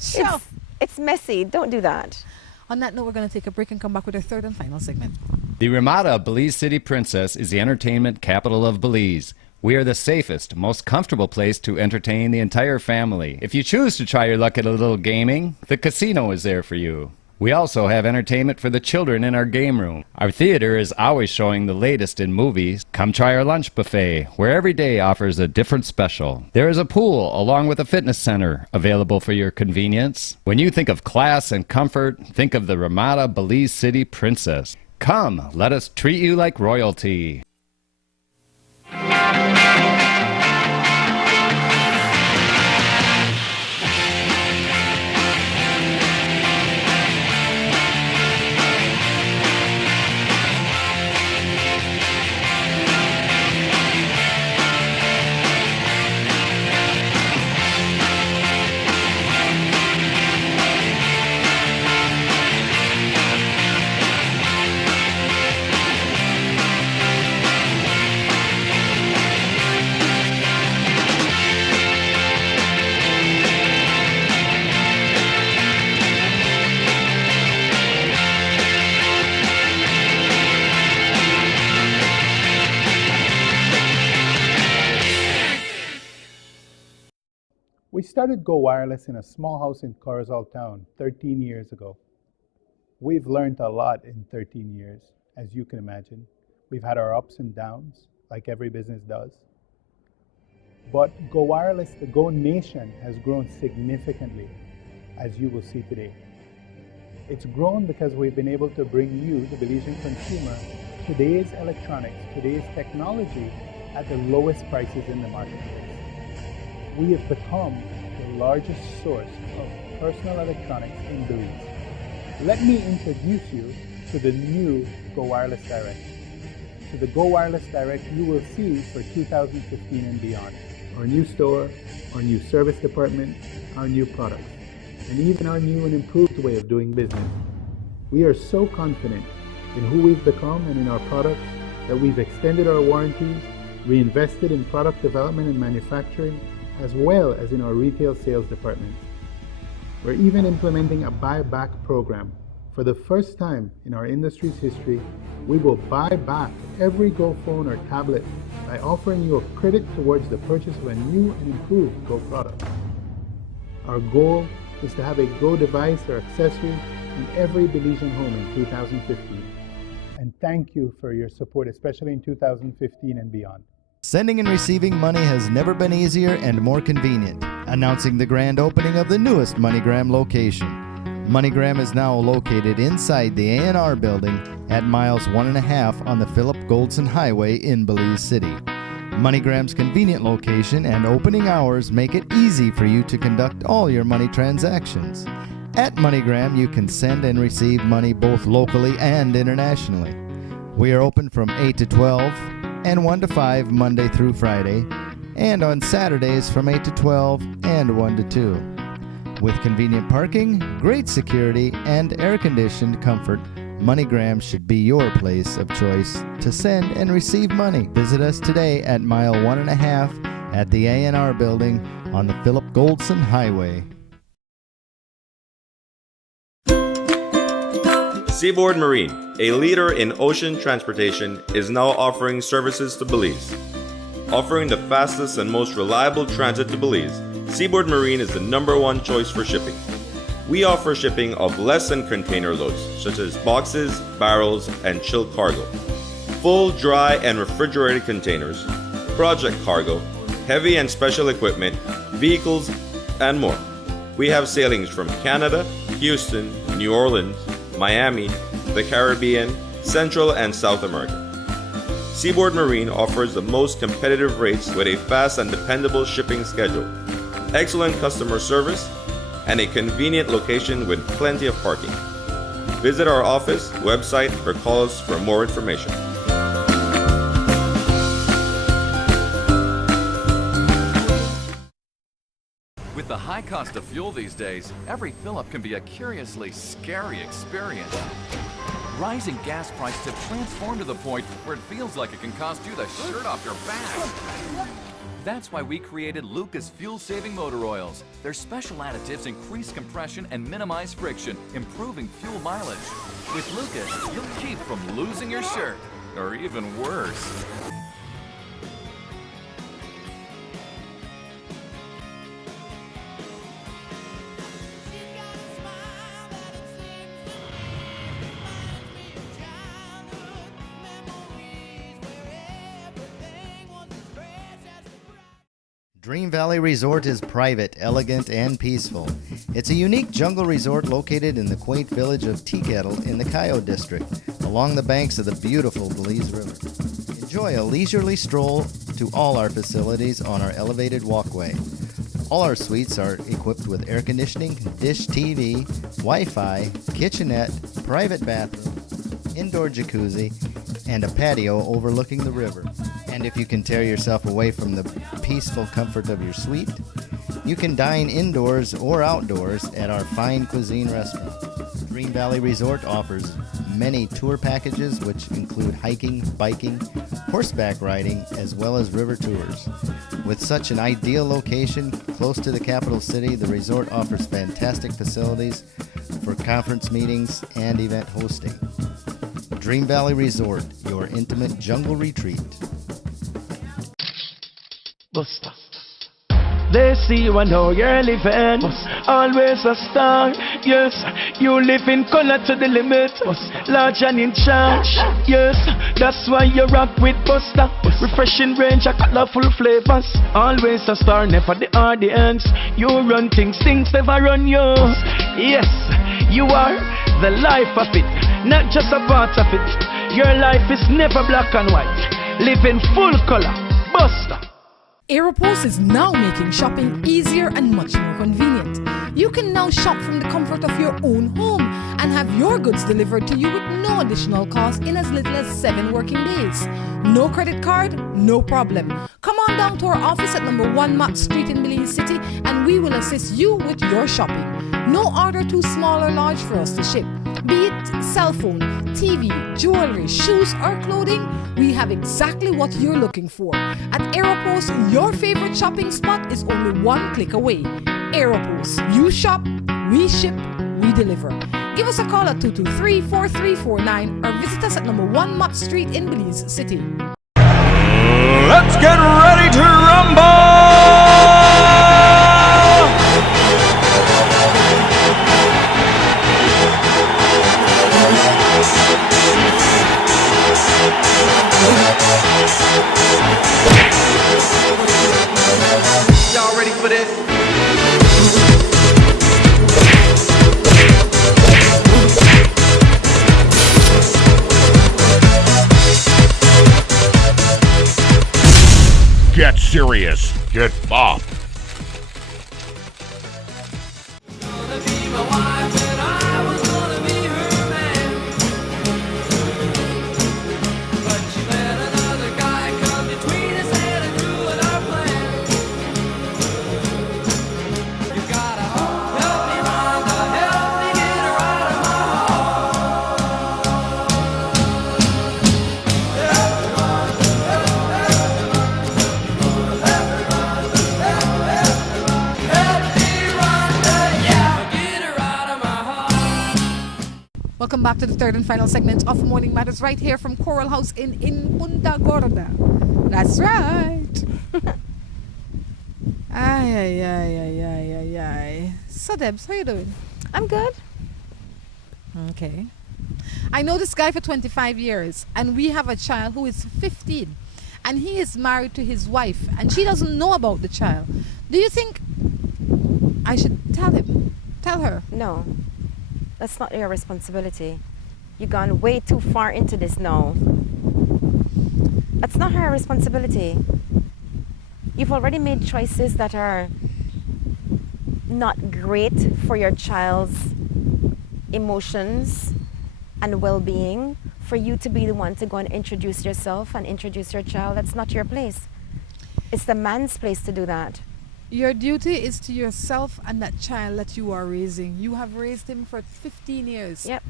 Sure. It's messy. Don't do that. On that note, we're going to take a break and come back with our third and final segment. The Ramada of Belize City Princess is the entertainment capital of Belize. We are the safest, most comfortable place to entertain the entire family. If you choose to try your luck at a little gaming, the casino is there for you. We also have entertainment for the children in our game room. Our theater is always showing the latest in movies. Come try our lunch buffet, where every day offers a different special. There is a pool along with a fitness center available for your convenience. When you think of class and comfort, think of the Ramada Belize City Princess. Come, let us treat you like royalty. We started Go Wireless in a small house in Corozal Town 13 years ago. We've learned a lot in 13 years, as you can imagine. We've had our ups and downs, like every business does. But Go Wireless, the Go Nation, has grown significantly, as you will see today. It's grown because we've been able to bring you, the Belizean consumer, today's electronics, today's technology at the lowest prices in the marketplace. We have become the largest source of personal electronics in Belize. Let me introduce you to the new Go Wireless Direct. To the Go Wireless Direct you will see for 2015 and beyond. Our new store, our new service department, our new products, and even our new and improved way of doing business. We are so confident in who we've become and in our products that we've extended our warranties, reinvested in product development and manufacturing, as well as in our retail sales department. We're even implementing a buyback program. For the first time in our industry's history, we will buy back every Go phone or tablet by offering you a credit towards the purchase of a new and improved Go product. Our goal is to have a Go device or accessory in every Belizean home in 2015. And thank you for your support, especially in 2015 and beyond. Sending and receiving money has never been easier and more convenient. Announcing the grand opening of the newest MoneyGram location. MoneyGram is now located inside the A&R building at miles 1.5 on the Philip Goldson Highway in Belize City. MoneyGram's convenient location and opening hours make it easy for you to conduct all your money transactions. At MoneyGram, you can send and receive money both locally and internationally. We are open from 8 to 12 and 1 to 5 Monday through Friday, and on Saturdays from 8 to 12 and 1 to 2. With convenient parking, great security, and air-conditioned comfort, MoneyGram should be your place of choice to send and receive money. Visit us today at mile 1.5 at the A&R building on the Philip Goldson Highway. Seaboard Marine, a leader in ocean transportation, is now offering services to Belize. Offering the fastest and most reliable transit to Belize, Seaboard Marine is the #1 choice for shipping. We offer shipping of less than container loads, such as boxes, barrels, and chilled cargo, full, dry, and refrigerated containers, project cargo, heavy and special equipment, vehicles, and more. We have sailings from Canada, Houston, New Orleans, Miami, the Caribbean, Central and South America. Seaboard Marine offers the most competitive rates with a fast and dependable shipping schedule, excellent customer service, and a convenient location with plenty of parking. Visit our office, website, or call us for more information. With the high cost of fuel these days, every fill-up can be a curiously scary experience. Rising gas prices have transformed to the point where it feels like it can cost you the shirt off your back. That's why we created Lucas fuel-saving motor oils. Their special additives increase compression and minimize friction, improving fuel mileage. With Lucas, you'll keep from losing your shirt, or even worse. Dream Valley Resort is private, elegant, and peaceful. It's a unique jungle resort located in the quaint village of Teakettle in the Coyote District, along the banks of the beautiful Belize River. Enjoy a leisurely stroll to all our facilities on our elevated walkway. All our suites are equipped with air conditioning, dish TV, Wi-Fi, kitchenette, private bathroom, indoor jacuzzi, and a patio overlooking the river. And if you can tear yourself away from the peaceful comfort of your suite, you can dine indoors or outdoors at our fine cuisine restaurant. Dream Valley Resort offers many tour packages which include hiking, biking, horseback riding, as well as river tours. With such an ideal location close to the capital city, the resort offers fantastic facilities for conference meetings and event hosting. Dream Valley Resort, your intimate jungle retreat. Buster. They see you and know you're living. Always a star. Yes, you live in color to the limit. Large and in charge. Yes, that's why you rock with Buster. Refreshing range of colorful flavors. Always a star, never the audience. You run things never run you. Yes, you are the life of it, not just a part of it. Your life is never black and white. Live in full color. Buster. Aeropost is now making shopping easier and much more convenient. You can now shop from the comfort of your own home and have your goods delivered to you with no additional cost in as little as 7 working days. No credit card? No problem. Come on down to our office at number 1 Mott Street in Belize City and we will assist you with your shopping. No order too small or large for us to ship. Be it cell phone, TV, jewelry, shoes or clothing, we have exactly what you're looking for. At Aeropost, your favorite shopping spot is only 1 click away. Aeropost, you shop, we ship, we deliver. Give us a call at 223-4349 or visit us at number 1 Mott Street in Belize City. Let's get ready to rumble! Y'all ready for this? Get serious. Get bopped. Welcome back to the third and final segment of Morning Matters right here from Coral House in Punta, Gorda. That's right. Ay. So Debs, how you doing? I'm good. Okay. I know this guy for 25 years and we have a child who is 15 and he is married to his wife and she doesn't know about the child. Do you think I should tell her? No. That's not your responsibility. You've gone way too far into this now. That's not her responsibility. You've already made choices that are not great for your child's emotions and well-being. For you to be the one to go and introduce yourself and introduce your child, that's not your place. It's the man's place to do that. Your duty is to yourself and that child that you are raising. You have raised him for 15 years. Yep.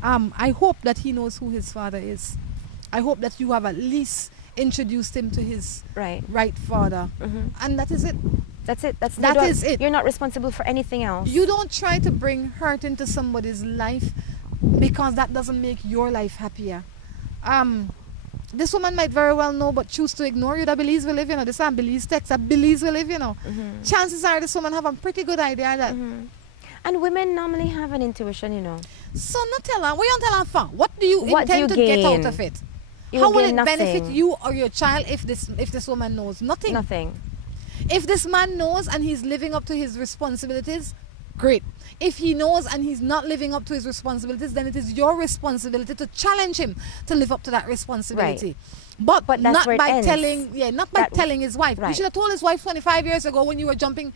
I hope that he knows who his father is. I hope that you have at least introduced him to his right father. Mm-hmm. And that is it. That's it. That is it. You're not responsible for anything else. You don't try to bring hurt into somebody's life because that doesn't make your life happier. This woman might very well know but choose to ignore you. That Belize will live, you know. This one Belize text, that Belize will live, you know. Mm-hmm. Chances are this woman have a pretty good idea that. Mm-hmm. And women normally have an intuition, you know. So not tell her. What you tell her for? What do you intend to get out of it? You How will gain it benefit nothing. you or your child if this woman knows? Nothing. Nothing. If this man knows and he's living up to his responsibilities, great. If he knows and he's not living up to his responsibilities, then it is your responsibility to challenge him to live up to that responsibility. But that's not where it by ends. telling his wife. Right. You should have told his wife 25 years ago when you were jumping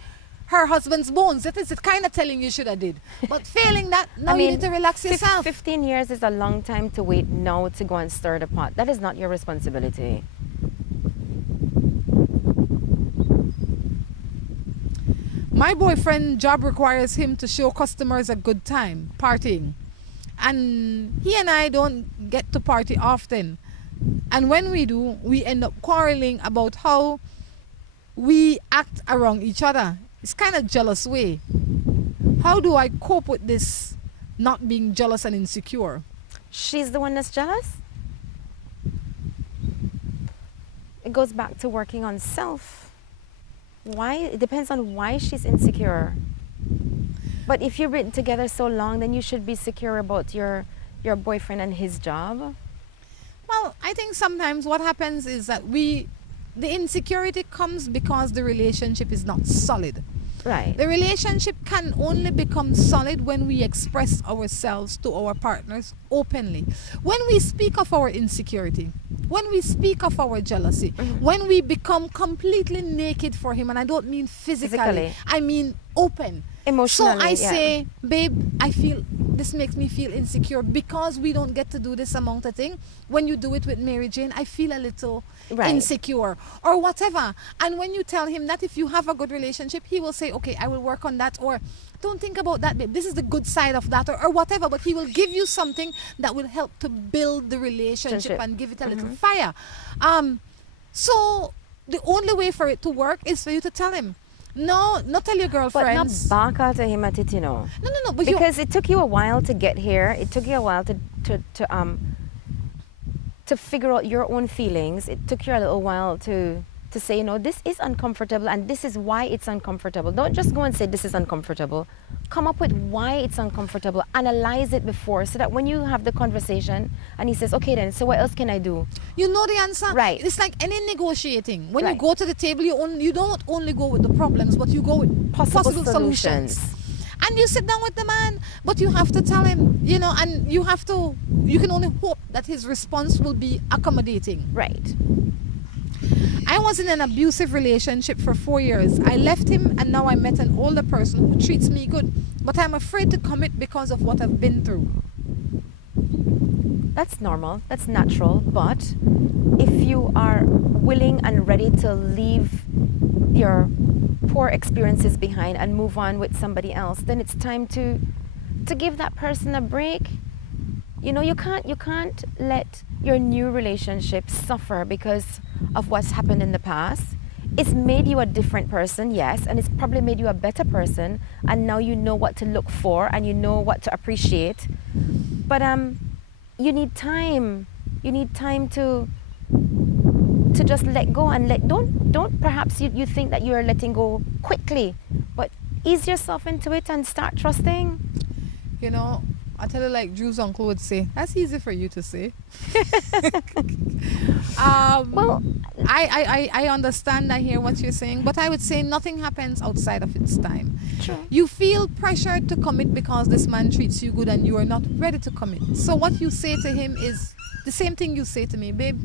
her husband's bones. That is the kind of telling you should have did. But failing that, now you need to relax yourself. 15 years is a long time to wait now to go and stir the pot. That is not your responsibility. My boyfriend job requires him to show customers a good time partying, and he and I don't get to party often, and when we do, we end up quarreling about how we act around each other. It's kind of jealous way. How do I cope with this not being jealous and insecure? She's the one that's jealous? It goes back to working on self. Why? It depends on why she's insecure. But if you've been together so long, then you should be secure about your boyfriend and his job. Well, I think sometimes what happens is that the insecurity comes because the relationship is not solid. Right. The relationship can only become solid when we express ourselves to our partners openly. When we speak of our insecurity, when we speak of our jealousy, when we become completely naked for him, and I don't mean physically. I mean open. Emotionally, So I say, babe, I feel this makes me feel insecure because we don't get to do this amount of thing. When you do it with Mary Jane, I feel a little insecure or whatever. And when you tell him that if you have a good relationship, he will say, okay, I will work on that, or don't think about that, babe. This is the good side of that, or whatever. But he will give you something that will help to build the relationship and give it a little fire. So the only way for it to work is for you to tell him. No, not tell your girlfriends. But not back out to him at it, you know. No. But because it took you a while to get here. It took you a while to figure out your own feelings. It took you a little while to say, you know, this is uncomfortable and this is why it's uncomfortable. Don't just go and say this is uncomfortable. Come up with why it's uncomfortable. Analyze it before, so that when you have the conversation and he says, okay then, so what else can I do? You know the answer. Right. It's like any negotiating. When you go to the table, you don't only go with the problems, but you go with possible solutions. And you sit down with the man, but you have to tell him, you know, and you can only hope that his response will be accommodating. Right. I was in an abusive relationship for 4 years. I left him and now I met an older person who treats me good. But I'm afraid to commit because of what I've been through. That's normal. That's natural. But if you are willing and ready to leave your poor experiences behind and move on with somebody else, then it's time to give that person a break. You know, you can't let your new relationship suffer because of what's happened in the past. It's made you a different person, yes, and it's probably made you a better person, and now you know what to look for and you know what to appreciate. But you need time. You need time to just let go and don't perhaps you think that you're letting go quickly, but ease yourself into it and start trusting. You know, I tell you, like Drew's uncle would say, that's easy for you to say. Well, I understand, I hear what you're saying, but I would say nothing happens outside of its time. True. You feel pressured to commit because this man treats you good and you are not ready to commit. So what you say to him is the same thing you say to me, babe,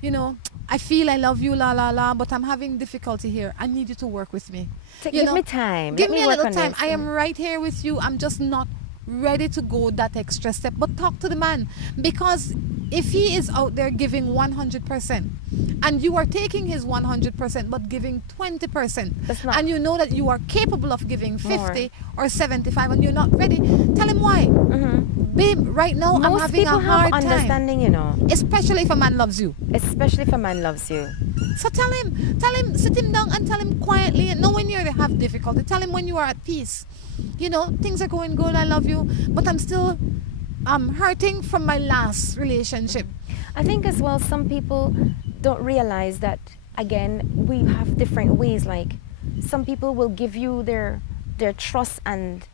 you know, I feel I love you, la la la, but I'm having difficulty here. I need you to work with me. Give me time. Give me a little time. I am right here with you. I'm just not ready to go that extra step. But talk to the man, because if he is out there giving 100% and you are taking his 100% but giving 20%, and you know that you are capable of giving 50 or 75 and you're not ready, tell him why. Babe, right now I'm having a hard time. Understanding, you know. Especially if a man loves you. Especially if a man loves you. So tell him, sit him down and tell him quietly, and not when you have difficulty. Tell him when you are at peace. You know, things are going good, I love you, but I'm still hurting from my last relationship. I think as well, some people don't realize that, again, we have different ways. Like, some people will give you their trust and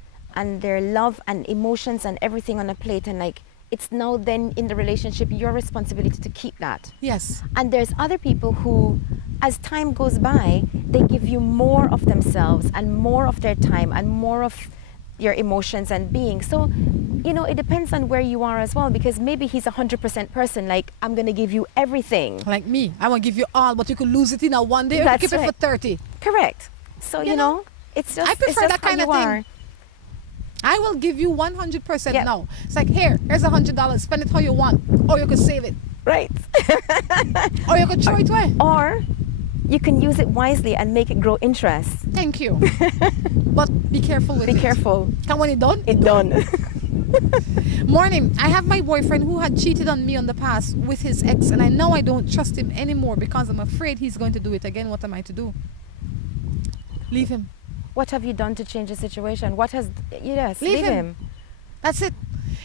their love and emotions and everything on a plate, and like it's now then in the relationship your responsibility to keep that. Yes. And there's other people who, as time goes by, they give you more of themselves and more of their time and more of your emotions and being. So, you know, it depends on where you are as well, because maybe he's 100% person, like, I'm going to give you everything. Like me. I want to give you all, but you could lose it in a one day or That's keep it right. for 30. Correct. So, you know, it's just, I prefer it's just that kind how of you thing. are. I will give you 100% Yep. now. It's like, here's $100. Spend it how you want. Or you could save it. Right. Or you could throw it away. Or you can use it wisely and make it grow interest. Thank you. But be careful with it. Be careful. And when it's done, It's done. Morning. I have my boyfriend who had cheated on me on the past with his ex, and I know I don't trust him anymore because I'm afraid he's going to do it again. What am I to do? Leave him. What have you done to change the situation? What has... Yes, Leave leave him. That's it.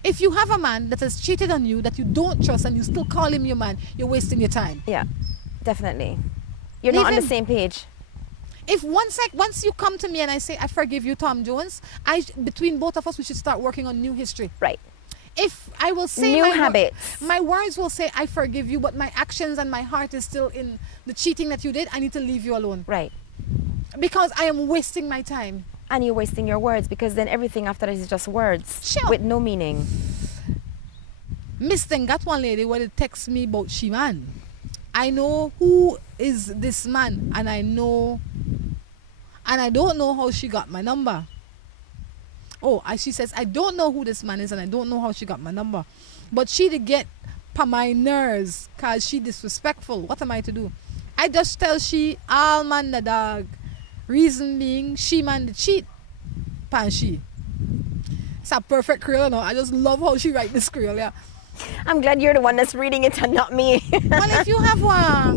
If you have a man that has cheated on you, that you don't trust, and you still call him your man, you're wasting your time. Yeah, definitely. You're Leave not on him. the same page. If once you come to me and I say, I forgive you, Tom Jones, between both of us, we should start working on new history. Right. If I will say New my habits. my words will say, I forgive you, but my actions and my heart is still in the cheating that you did, I need to leave you alone. Right. Because I am wasting my time. And you're wasting your words, because then everything after that is just words Sure. with no meaning. Miss Thing got one lady where they text me about she man. I know who is this man, and I don't know how she got my number. Oh, and she says, I don't know who this man is, and I don't know how she got my number. But she did get pa my nerves because she disrespectful. What am I to do? I just tell she, all man the dog. Reason being, she man the cheat. Pan she. It's a perfect creole, no? I just love how she write this creole, yeah. I'm glad you're the one that's reading it and not me. Well, if you have a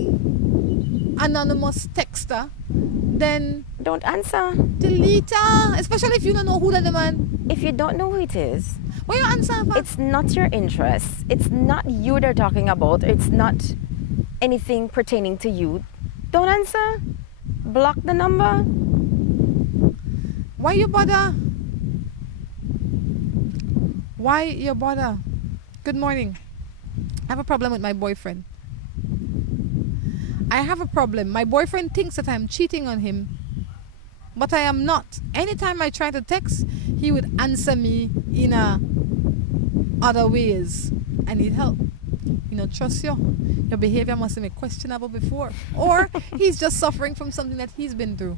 anonymous texter, then Don't answer. delete her. Especially if you don't know who the man. If you don't know who it is, Why you answer? Pa? it's not your interest. It's not you they're talking about. It's not anything pertaining to you. Don't answer. Block the number. Why you bother? Why you bother? Good morning. I have a problem with my boyfriend. I have a problem. My boyfriend thinks that I'm cheating on him, but I am not. Anytime I try to text, he would answer me in other ways. I need help. You know, trust you. Your behavior must have been questionable before. Or he's just suffering from something that he's been through.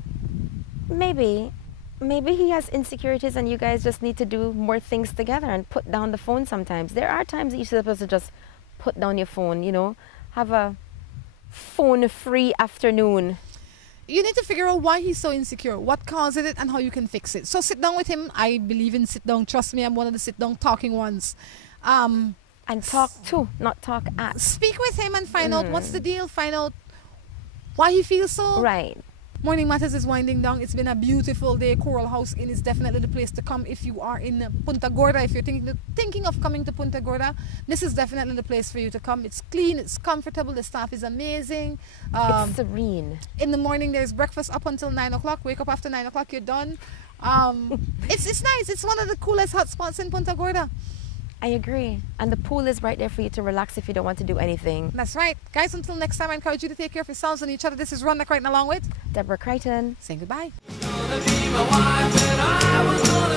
Maybe he has insecurities and you guys just need to do more things together and put down the phone sometimes. There are times that you're supposed to just put down your phone, you know, have a phone-free afternoon. You need to figure out why he's so insecure, what causes it, and how you can fix it. So sit down with him. I believe in sit down. Trust me, I'm one of the sit down talking ones. And talk to, not talk at. Speak with him and find out what's the deal. Find out why he feels so. Right. Morning Matters is winding down. It's been a beautiful day. Coral House Inn is definitely the place to come if you are in Punta Gorda. If you're thinking of coming to Punta Gorda, this is definitely the place for you to come. It's clean, it's comfortable, the staff is amazing. It's serene. In the morning, there's breakfast up until 9 o'clock. Wake up after 9 o'clock, you're done. It's nice. It's one of the coolest hot spots in Punta Gorda. I agree. And the pool is right there for you to relax if you don't want to do anything. That's right. Guys, until next time, I encourage you to take care of yourselves and each other. This is Rhonda Crichton along with Deborah Crichton. saying goodbye. Gonna be my wife and I was gonna